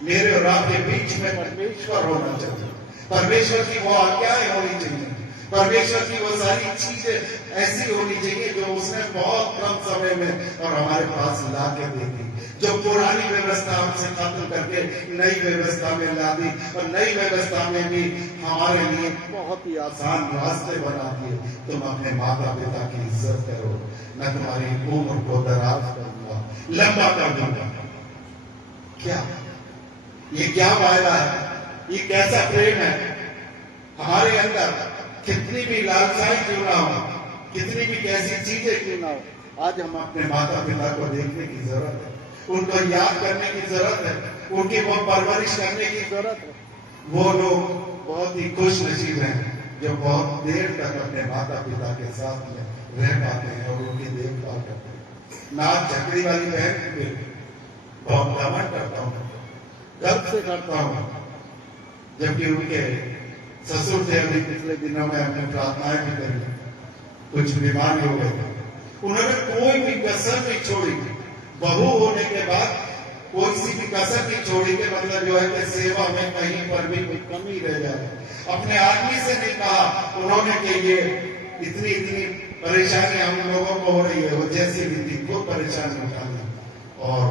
मेरे और आपके बीच में परमेश्वर होना चाहिए, परमेश्वर की वो आज्ञाएं होनी चाहिए, परमेश्वर की वो सारी चीजें ऐसी होनी चाहिए जो उसने बहुत कम समय में और हमारे पास ला के दे दी। जो पुरानी व्यवस्था हमसे खत्म करके नई व्यवस्था में ला दी, और नई व्यवस्था में भी हमारे लिए बहुत ही आसान रास्ते बना दिए। तुम अपने माता पिता की इज्जत करो, मैं तुम्हारी उम्र को दराज करूंगा, लंबा कर दूंगा। क्या ये क्या वायदा है, ये कैसा प्रेम है हमारे अंदर। कितनी भी लालसाई क्यों ना हो, कितनी भी कैसी चीजें क्यों ना हो, आज हम अपने माता पिता को देखने की जरूरत है, उनको याद करने की जरूरत है, उनकी वो परवरिश करने की जरूरत है। वो लोग बहुत ही खुश नसीब हैं जो बहुत देर तक अपने माता पिता के साथ में रह पाते हैं और उनकी देखभाल करते हैं। मैं आज झकड़ी वाली बहन पे बहुत घमंड करता हूँ, गर्व से करता हूँ, जबकि उनके ससुर थे अभी पिछले दिनों में हमने प्रार्थनाएं भी करी, कुछ बीमार हो गए थे। उन्होंने कोई भी कसर नहीं छोड़ी, बहू होने के बाद कोई सी भी कसर नहीं छोड़ी के मतलब जो है कि सेवा में कहीं पर भी कोई कमी रह जाए। अपने आदमी से नहीं कहा उन्होंने कि ये इतनी इतनी परेशानी हम लोगों को हो रही है, वो जैसी भी थी खुद परेशानी उठानी और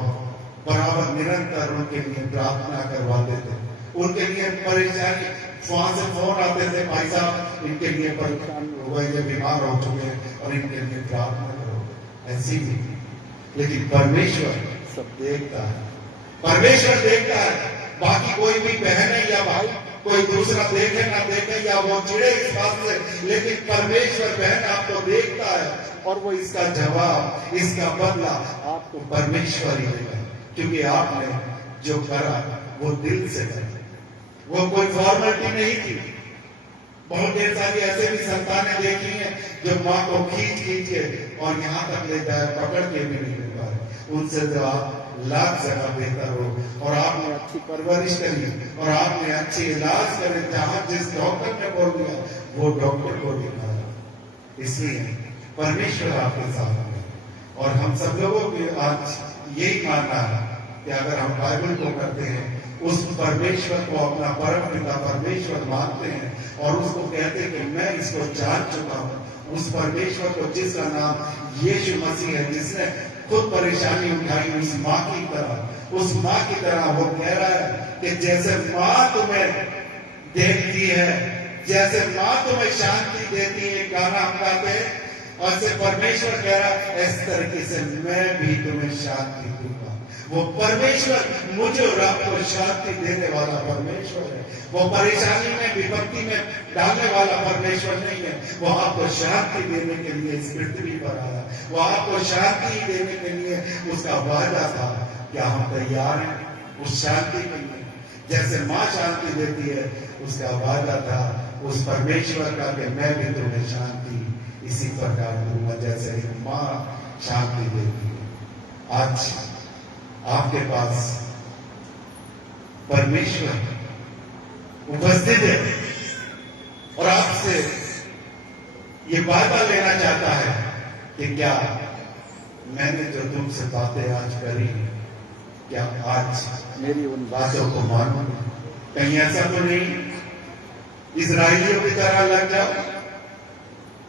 बराबर निरंतर उनके लिए प्रार्थना करवाते थे। उनके लिए परेशानी वहां से फोन आते थे, भाई साहब इनके लिए परेशान हो गए, ये बीमार हो चुके हैं और इनके लिए प्रार्थना करो, ऐसी भी। लेकिन परमेश्वर सब देखता है, परमेश्वर देखता है। बाकी कोई भी बहन है या भाई कोई दूसरा देखे ना देखे या वो चिड़े इस बात से, लेकिन परमेश्वर बहन आपको देखता है और वो इसका जवाब, इसका बदला आपको परमेश्वर ही देगा, क्योंकि आपने जो करा वो दिल से करा, वो कोई फॉर्मेलिटी नहीं थी। बहुत ढेर सारी ऐसे भी संतानें देखी हैं जो माँ को खींच खींच के और यहाँ तक ले जाए, पकड़ के भी नहीं ले पा रहे। उनसे जो आप लाख जगह बेहतर हो और आपने अच्छी परवरिश करी और आपने अच्छी इलाज करे, जहां जिस डॉक्टर ने बोल दिया वो डॉक्टर को दिखाया। इसलिए परमेश्वर आपके साथ है और हम सब लोगों की आज यही मानना है कि अगर हम बाइबल को करते हैं, उस परमेश्वर को अपना परम पिता परमेश्वर मानते हैं और उसको कहते हैं कि मैं इसको जान चुका हूं, उस परमेश्वर को जिसका नाम यीशु मसीह है, जिसने खुद परेशानी उठाई, उस माँ की तरह वो कह रहा है कि जैसे माँ तुम्हें देखती है, जैसे माँ तुम्हें शांति देती है, गाना हम गाते हैं, और से परमेश्वर कह रहा है इस तरीके से मैं भी तुम्हें शांति दूंगा। वो परमेश्वर मुझे और आपको शांति देने वाला परमेश्वर है। वो परेशानी में विपत्ति में डालने वाला परमेश्वर नहीं है, वो आपको शांति देने के लिए इस पृथ्वी पर आया। वो आपको शांति देने के लिए उसका वादा था। क्या हम तैयार हैं उस शांति के लिए? जैसे माँ शांति देती है, उसका वादा था उस परमेश्वर का कि मैं भी तुम्हें शांति इसी प्रकार दूंगा जैसे एक माँ शांति देती है। आज आपके पास परमेश्वर उपस्थित है और आपसे ये वादा लेना चाहता है कि क्या मैंने जो तुमसे बातें आज करी, क्या आज मेरी उन बातों को मानोगे? कहीं ऐसा तो नहीं इजराइलियों की तरह लग जाओ।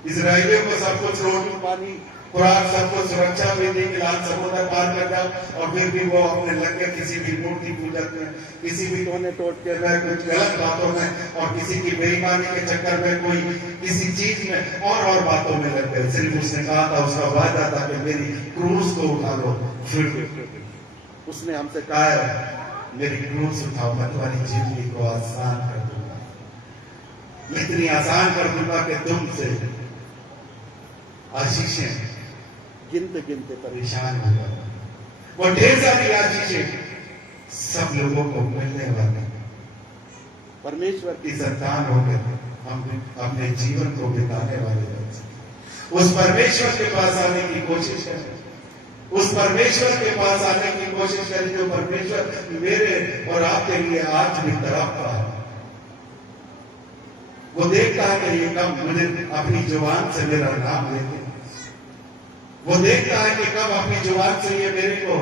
इजराइलियों को सब कुछ रोटी पानी खुराक सबको सुरक्षा भी दी कि लाल समुद्र पार कर जाओ और फिर भी वो अपने लगे किसी भी मूर्ति पूजक में, किसी भी टोने टोटके में, कुछ गलत बातों में और किसी की बेईमानी के चक्कर में, कोई किसी चीज में और बातों में लग गए। सिर्फ उसने कहा था, उसका वादा था कि मेरी क्रूस को उठा लो। फिर उसने हमसे कहा है मेरी क्रूस उठाओ, मैं तुम्हारी जिंदगी को आसान कर दूंगा, मैं इतनी आसान कर दूंगा कि तुमसे आशीषें गिनते गिनते परेशान हो गए। वो ढेर सारी आशीषें सब लोगों को मिलने वाली। परमेश्वर की संतान होकर हम अपने जीवन को बिताने वाले लोग उस परमेश्वर के पास आने की कोशिश करें, उस परमेश्वर के पास आने की कोशिश करें जो परमेश्वर मेरे और आपके लिए आज भी तड़पता है। वो देखता है कि ये कब मुझे अपनी जुबान से मेरा नाम लेते, वो देखता है कि कब अपनी जुबान से ये मेरे को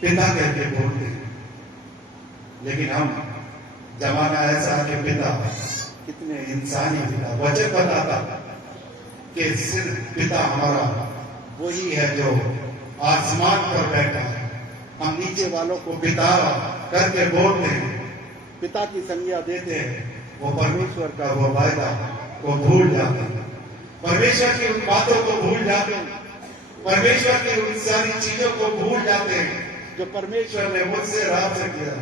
पिता कहते बोलते। लेकिन हम जमाना ऐसा कि पिता कितने इंसानी पिता, वचन बताता कि सिर्फ पिता हमारा वही है जो आसमान पर बैठा है। हम नीचे वालों को पिता करके बोलते हैं, पिता की संज्ञा देते हैं, वो परमेश्वर का वो वायदा को भूल जाते हैं, परमेश्वर की उन बातों को भूल जाते हैं, परमेश्वर की उन सारी चीजों को भूल जाते हैं जो परमेश्वर ने मुझसे रात से किया।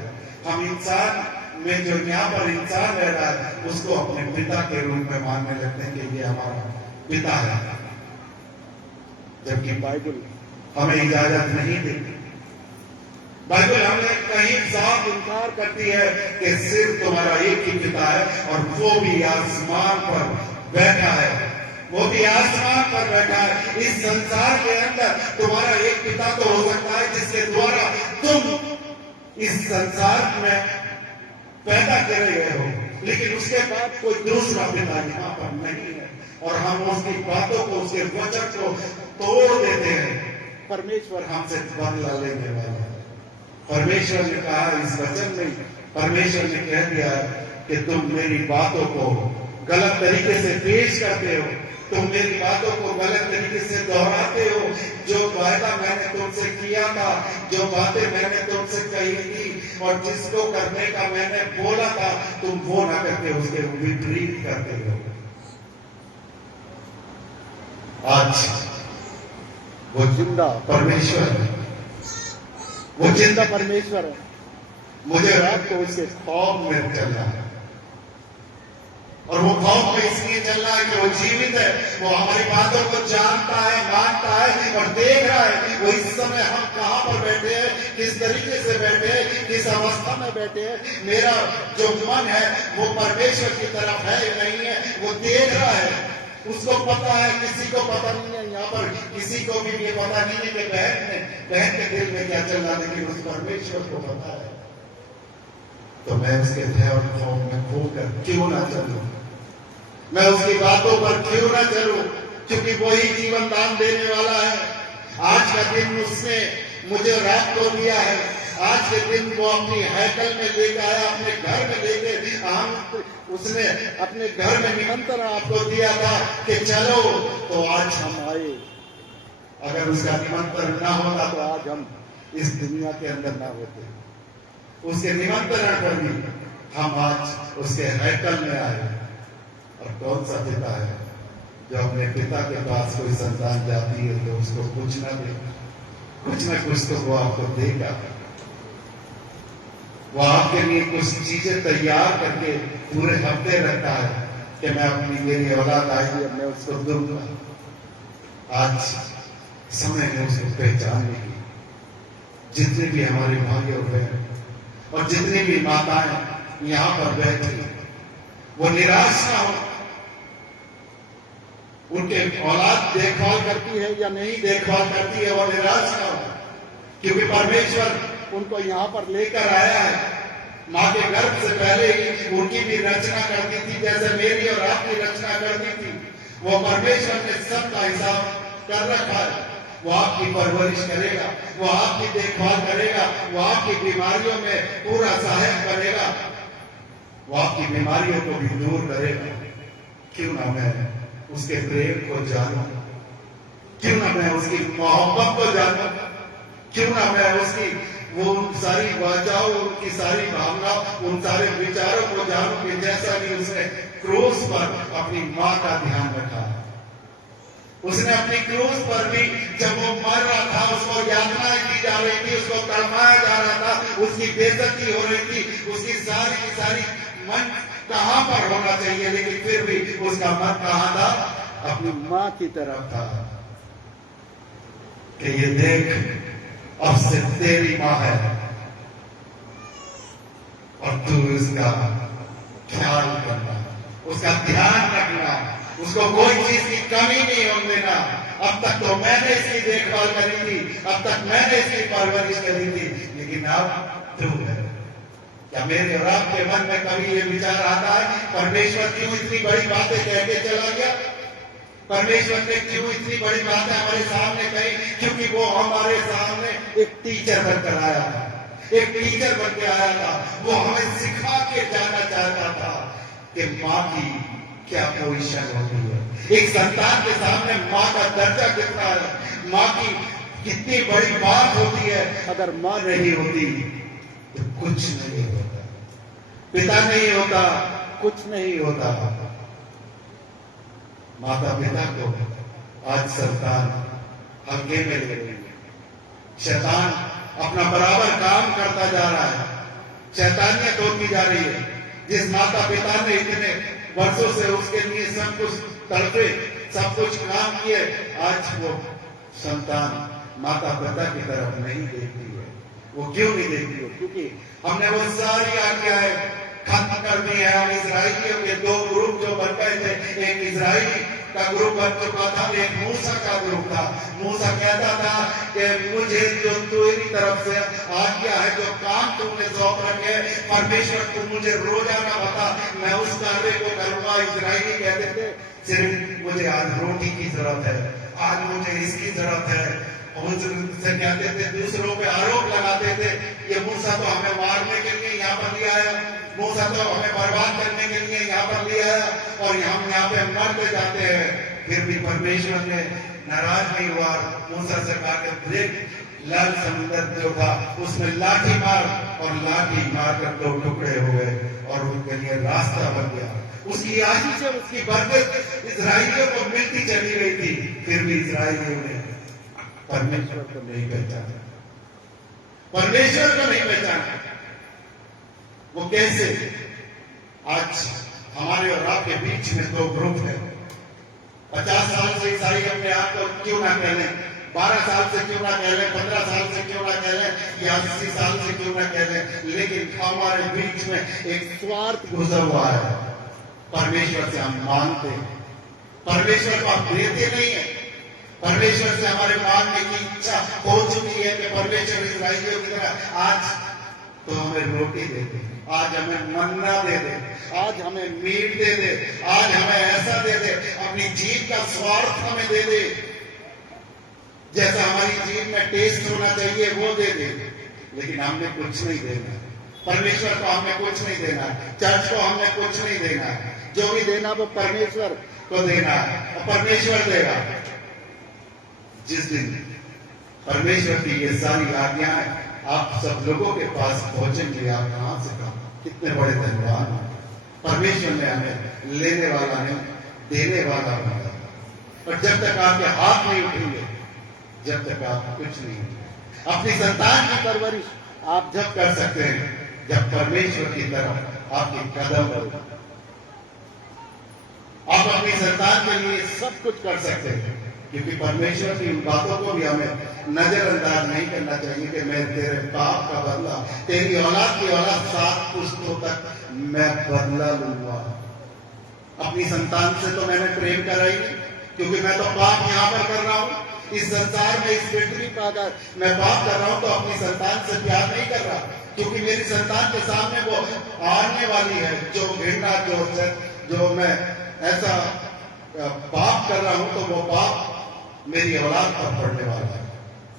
हम इंसान में जो यहाँ पर इंसान रह रहा है उसको अपने पिता के रूप में मानने लगते हैं कि ये हमारा पिता है, जबकि बाइबल हमें इजाजत नहीं देती। बाइबल हमें कहीं साफ इनकार करती है कि सिर्फ तुम्हारा एक ही पिता है और वो भी आसमान पर बैठा है, वो भी आसमान पर बैठा है। इस संसार के अंदर तुम्हारा एक पिता तो हो सकता है जिसके द्वारा तुम इस संसार में पैदा करे गए हो, लेकिन उसके बाद कोई दूसरा पिता यहाँ पर नहीं है और हम उसकी बातों को, उसके वचन को तोड़ देते हैं। परमेश्वर हमसे बदला लेने वाला है। परमेश्वर ने कहा इस वचन में, परमेश्वर ने कह दिया कि तुम मेरी बातों को गलत तरीके से पेश करते हो, तुम मेरी बातों को गलत तरीके से दोहराते हो। जो वायदा मैंने तुमसे किया था, जो बातें मैंने तुमसे कही थी और जिसको करने का मैंने बोला था, तुम वो ना करके उसके विपरीत करते हो। आज वो जिंदा परमेश्वर है, वो जिंदा परमेश्वर है। मुझे रात को उसके खौफ में चलना है और वो खौफ में इसलिए चल रहा है कि वो जीवित है, वो हमारी बातों को जानता है, मानता है और देख रहा है। वो इस समय हम कहां पर बैठे हैं, किस तरीके से बैठे हैं, किस अवस्था में बैठे हैं। मेरा जो मन है वो परमेश्वर की तरफ है या नहीं है, वो देख रहा है। उसको पता है, किसी को पता नहीं है, यहाँ पर किसी को भी ये पता नहीं है कि बहन के दिल में क्या चल रहा है, लेकिन उस परमेश्वर को पता है। तो मैं उसके भय और खौफ में खोकर क्यों ना चलूं, मैं उसकी बातों पर क्यों ना चलूं, क्योंकि वही जीवन दान देने वाला है। आज का दिन उसने मुझे रात को दिया है, आज के दिन वो अपनी हैकल में लेकर आया, अपने घर में लेके उसने अपने घर में निमंत्रण आपको दिया था कि चलो, तो आज हम आए। अगर उसका निमंत्रण ना होता तो आज हम इस दुनिया के अंदर ना होते। उसके निमंत्रण पर भी हम आज उसके हैकल में आए। और कौन सा पिता है जो अपने पिता के पास कोई संतान जाती है तो उसको कुछ ना दे, कुछ ना कुछ तो वो आपको देगा। वो आपके लिए कुछ चीजें तैयार करके पूरे हफ्ते रखता है कि मैं अपनी मेरी औलाद आई है, मैं उसको दूंगा। आज समय है उसको पहचानने की। जितने भी हमारे भाई और बहन और जितनी भी माताएं यहाँ पर बैठी, वो निराश ना हो। उनके औलाद देखभाल करती है या नहीं देखभाल करती है, वो निराश ना हो, क्योंकि परमेश्वर उनको यहाँ पर लेकर आया है। माँ के गर्भ से पहले ही उनकी भी रचना करती थी, जैसे मेरी और आपकी रचना करती थी। वो परमेश्वर ने सबका हिसाब कर रखा है। वो आपकी परवरिश करेगा, वो आपकी देखभाल करेगा, वो आपकी बीमारियों में पूरा सहायक बनेगा, वो आपकी बीमारियों को भी दूर करेगा। क्यों ना मैं उसके प्रेम को जानूं, क्यों ना मैं उसकी मोहब्बत को जानूं, क्यों ना मैं उसकी वो उन सारी वाचाओं, उनकी सारी भावना, उन सारे विचारों को जानूं कि जैसा कि उसने क्रूस पर अपनी माँ का ध्यान रखा। उसने अपनी क्रूस पर भी जब वो मर रहा था, उसको यातनाएं की जा रही थी, उसको तड़पाया जा रहा था, उसकी बेइज्जती हो रही थी, उसकी सारी की सारी मन कहां पर होना चाहिए, लेकिन फिर भी उसका मन कहां था? अपनी माँ की तरफ था कि ये देख, अब से तेरी माँ है और तू इसका ख्याल करना, उसका ध्यान रखना, उसको कोई चीज की कमी नहीं होने देना। अब तक तो मैंने इसकी देखभाल करी थी, अब तक मैंने इसकी परवरिश करी थी, लेकिन अब तू है। क्या मेरे और आपके मन में कभी ये विचार आता है, परमेश्वर क्यों इतनी बड़ी बातें कह के चला गया? परमेश्वर ने क्यों इतनी बड़ी बातें हमारे सामने कही? क्योंकि वो हमारे सामने एक टीचर बनकर आया था, एक टीचर बन के आया था। वो हमें सिखा के जाना चाहता था कि माँ की क्या पोजीशन होती है, एक संतान के सामने माँ का दर्जा कितना है, माँ की कितनी बड़ी बात होती है। अगर माँ नहीं होती तो कुछ नहीं होता, पिता नहीं होता, कुछ नहीं होता। माता पिता को आज संतान हल्के में ले रही है। शैतान अपना बराबर काम करता जा रहा है, शैतानियत होती जा रही है। जिस माता पिता ने इतने वर्षों से उसके लिए सब कुछ तड़पे, सब कुछ काम किए, आज वो संतान माता पिता की तरफ नहीं देखती है, वो क्यों नहीं देती हो? क्योंकि हमने वो सारी आज्ञाएं खत्म कर दी है। हम इजराइलियों के दो ग्रुप जो बन गए थे, एक इजराइली का ग्रुप बन चुका था, एक मूसा का ग्रुप था। मूसा कहता था कि मुझे जो तेरी तरफ से आज्ञा है, जो काम तुमने सौंप रखे, परमेश्वर तू मुझे रोजाना बता, मैं उस कार्य को करूंगा। इजराइली कहते थे सिर्फ मुझे आज रोटी की जरूरत है, आज मुझे इसकी जरूरत है। उनसे कहते थे, दूसरों पे आरोप लगाते थे, ये मूसा तो हमें मारने के लिए यहाँ पर लिया है, मूसा तो हमें बर्बाद करने के लिए यहाँ पर लिया है, और हम यहाँ पे मरते जाते हैं। फिर भी परमेश्वर ने नाराज नहीं हुआ, मूसा से कहा कि देख, लाल समुद्र जो था उसमें लाठी मार, और लाठी मारकर दो टुकड़े हो गए और उनके लिए रास्ता बन गया। उसकी आशीष से उसकी बरकत इजराइलियों को मिलती चली गई थी। फिर भी इजराइलियों ने परमेश्वर को नहीं पहचाना, परमेश्वर को नहीं पहचाना। वो कैसे? आज हमारे और आपके बीच में दो ग्रुप है। 50 साल से ईसाई अपने आप को क्यों ना कह लें, 12 साल से क्यों ना कह लें, 15 साल से क्यों ना कह लें, या 80 साल से क्यों ना कह लें, लेकिन हमारे बीच में एक स्वार्थ घुसा हुआ है। परमेश्वर से हम मांगते हैं, परमेश्वर को हम देते नहीं है। परमेश्वर से हमारे मांगने की इच्छा हो चुकी है कि परमेश्वर इस्राएलियों की तरह आज तो हमें रोटी दे दे, आज हमें मन्ना दे दे, आज हमें मीट दे दे, आज हमें ऐसा दे दे, अपनी जीभ का स्वार्थ हमें दे दे, जैसा हमारी जीभ में टेस्ट होना चाहिए वो दे दे। लेकिन हमने कुछ नहीं देना, परमेश्वर को हमने कुछ नहीं देना, चर्च को हमने कुछ नहीं देना। जो भी देना वो परमेश्वर को देना है, और परमेश्वर देगा। जिस दिन परमेश्वर की ये सारी आज्ञाएं आप सब लोगों के पास पहुंचेंगे, आप कहां से कहां, कितने बड़े धन्यवाद। परमेश्वर ने हमें लेने वाला नहीं, देने वाला बना। और जब तक आपके हाथ नहीं उठेंगे, जब तक आप कुछ नहीं उठेंगे। अपनी संतान की परवरिश आप जब कर सकते हैं जब परमेश्वर की तरफ आपकी कदम बढ़े। आप अपनी संतान के लिए सब कुछ कर सकते हैं, क्योंकि परमेश्वर की उन बातों को भी हमें नजरअंदाज नहीं करना चाहिए कि मैं तेरे पाप का बदला, तेरी औलाद की औलाद 7 पुश्तों तक मैं बदला लूंगा। अपनी संतान से तो मैंने प्रेम करा ही नहीं, क्योंकि मैं तो पाप यहाँ पर कर रहा हूँ, इस संसार में, इस पृथ्वी पर अगर मैं पाप कर रहा हूँ तो अपनी संतान से प्यार नहीं कर रहा, क्योंकि मेरी संतान के सामने वो आने वाली है, जो घृणा, जो मैं ऐसा पाप कर रहा हूं, तो वो पाप मेरी औलाद पर पड़ने वाला है।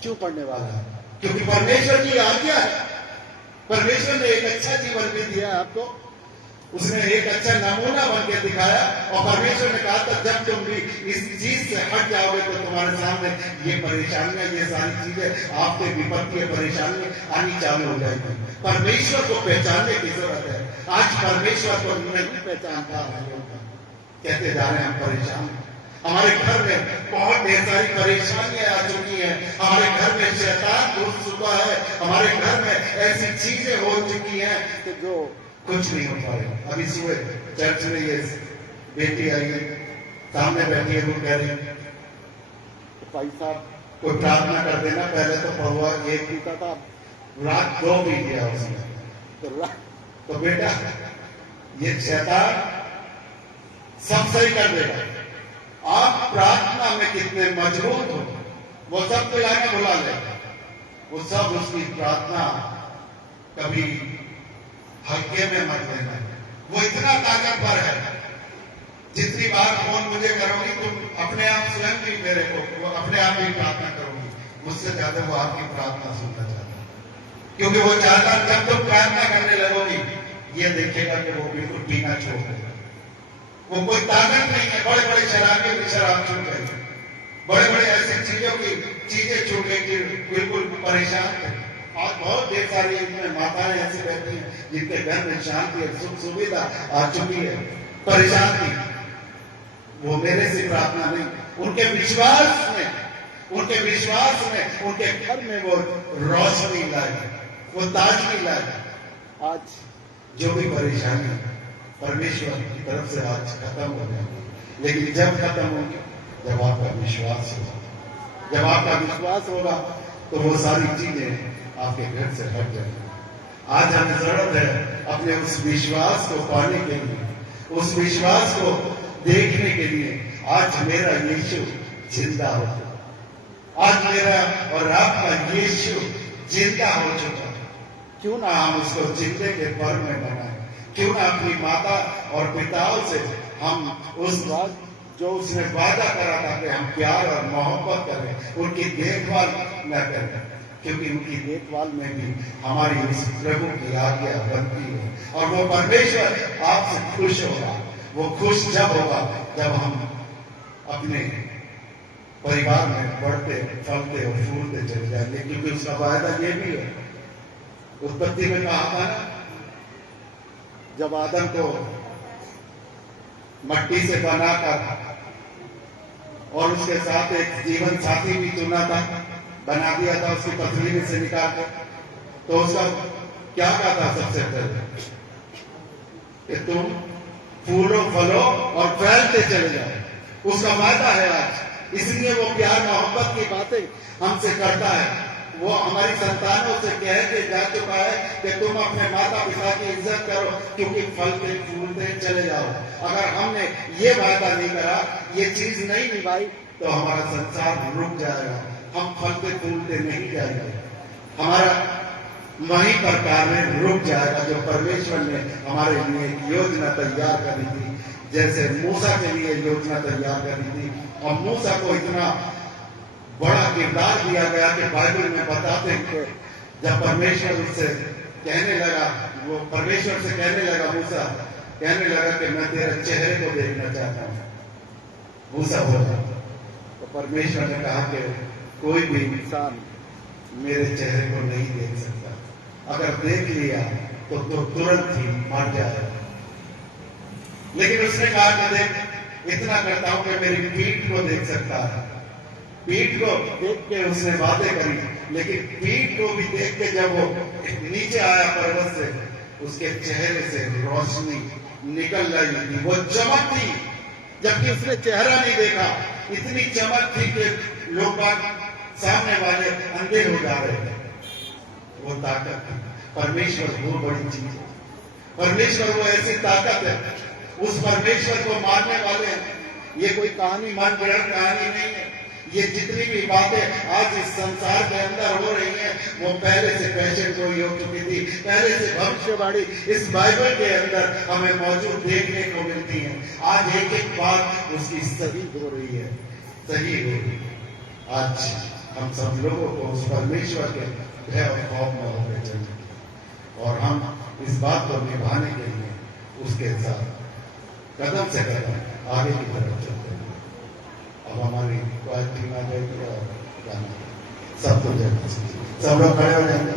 क्यों पड़ने वाला है? क्योंकि परमेश्वर की आज्ञा है। परमेश्वर ने एक अच्छा जीवन भी दिया आपको, उसने एक अच्छा नमूना बन के दिखाया, और परमेश्वर ने कहा था जब तुम भी इस चीज से हट जाओगे तो तुम्हारे सामने ये परेशानियां, ये सारी चीजें, आपके विपत्ति परेशानी आनी चालू हो जाएगी। परमेश्वर को पहचानने की जरूरत है। आज परमेश्वर को नहीं पहचान पा रहे हैं, कहते जा रहे हैं हम परेशान। हमारे घर में बहुत ढेर सारी परेशानियां आ चुकी हैं, हमारे घर में शैतान घुस चुका है, हमारे घर में ऐसी चीजें हो चुकी हैं कि जो कुछ नहीं हो पा रहे। अभी सुबह चर्च में ये बेटी आई है, सामने बैठी है, वो कह रही भाई साहब कोई प्रार्थना कर देना। पहले तो पढ़वा एक पीता था, रात 2 पी गया उसने। तो बेटा ये शैतान सब सही कर देगा। आप प्रार्थना में कितने मजबूत हो, वो सब तो आके बुला लेगा, वो सब उसकी प्रार्थना कभी हल्के में मत लेना। वो इतना ताकतवर है, जितनी बार फोन मुझे करोगी तुम अपने आप स्वयं भी मेरे को अपने आप ही प्रार्थना करोगी, मुझसे ज्यादा वो आपकी प्रार्थना सुनना चाहता है। क्योंकि वो चाहता जब तुम प्रार्थना करने लगोगी ये देखेगा कि वो बिल्कुल पीना छोड़ देगा। वो कोई ताकत नहीं है। बड़े बड़े शराबियों की शराब छूट गई, बड़े बड़े ऐसी चीजों की चीजें छूट गई कि बिल्कुल परेशान थे। आज बहुत ढेर सारी इसमें माताएं ऐसी रहती हैं जिनके घर में शांति और सुख सुविधा आ चुकी है, परेशान थी। वो मेरे से प्रार्थना नहीं, उनके विश्वास में उनके घर में वो रोशनी लाई, वो ताजगी लाई। आज जो भी परेशानी परमेश्वर की तरफ से आज खत्म हो जाएगी, लेकिन जब खत्म होगी जब आपका विश्वास होगा। जब आपका विश्वास होगा तो वो सारी चीजें आपके घर से हट जाएगा। आज हमें जरूरत है अपने उस विश्वास को पाने के लिए, उस विश्वास को देखने के लिए। आज मेरा यीशु जिंदा हो चुका, आज मेरा और आपका यीशु जिंदा हो चुका। क्यों ना हम उसको जिंदे के पर में बनाए, क्यों ना अपनी माता और पिताओं से हम उस बात जो उसने वादा करा था कि हम प्यार और मोहब्बत करें, उनकी देखभाल न करें, क्योंकि उनकी देखभाल में भी हमारी उस प्रभु की आज्ञा बनती है। और वो परमेश्वर आपसे खुश होगा। वो खुश जब होगा जब हम अपने परिवार में बढ़ते, फलते और फूलते चले जाएंगे, क्योंकि उसका वायदा ये भी है। उत्पत्ति में कहा था ना, जब आदम को मट्टी से बनाकर और उसके साथ एक जीवन साथी भी चुना था, बना दिया था उसकी पथरी में से निकाल कर, तो उसका क्या कहा था सबसे पहले कि तुम फूलो फलो और फैलते चले जाओ। उसका वादा है आज, इसलिए वो प्यार मोहब्बत की बातें हमसे करता है। वो हमारी संतानों से कह के जा चुका है कि तुम अपने माता पिता की इज्जत करो, क्योंकि फलते फूलते चले जाओ। अगर हमने ये वादा नहीं करा, ये चीज नहीं निभाई, तो हमारा संसार रुक जाएगा, हम फलते फूलते नहीं जाएंगे, हमारा वहीं पर कार्य रुक जाएगा। जो परमेश्वर ने हमारे लिए एक योजना तैयार करी थी, जैसे मूसा के लिए योजना तैयार करी थी, और मूसा को इतना बड़ा किरदार दिया गया कि बाइबल में बताते हैं कि जब परमेश्वर उससे कहने लगा, वो परमेश्वर से कहने लगा, मूसा कहने लगा कि मैं तेरे चेहरे को देखना चाहता हूं। मूसा बोला, तो परमेश्वर ने कहा कि कोई भी इंसान मेरे चेहरे को नहीं देख सकता, अगर देख लिया तो तुरंत ही मर जाएगा। लेकिन उसने कहा कि देख, इतना करता हूं कि मेरी पीठ को देख सकता है। पीठ को देख के उसने बातें करी, लेकिन पीठ को भी देख के जब वो नीचे आया पर्वत से, उसके चेहरे से रोशनी निकल रही थी, वो चमक थी, जबकि उसने चेहरा नहीं देखा। इतनी चमक थी कि लोग सामने वाले अंधे हो जा रहे थे। वो ताकत थी। परमेश्वर वो बड़ी चीज है, परमेश्वर वो ऐसी ताकत है। उस परमेश्वर को मानने वाले, ये कोई कहानी मन गढ़ कहानी नहीं है। ये जितनी भी बातें आज इस संसार के अंदर हो रही हैं, वो पहले से पैशन गोई हो चुकी थी, पहले से भविष्यवाणी इस बाइबल के अंदर हमें मौजूद देखने को मिलती है। आज एक एक बात उसकी सही हो रही है, सही हो रही है। आज हम सब लोगों को उस परमेश्वर के भय और खौफ में होकर चाहिए, और हम इस बात को निभाने के लिए उसके साथ कदम से कदम आगे की तरफ चलते हैं। अब हमारी टीम आ जाएगी और गाना सब कुछ सब लोग खड़े हो जाएंगे।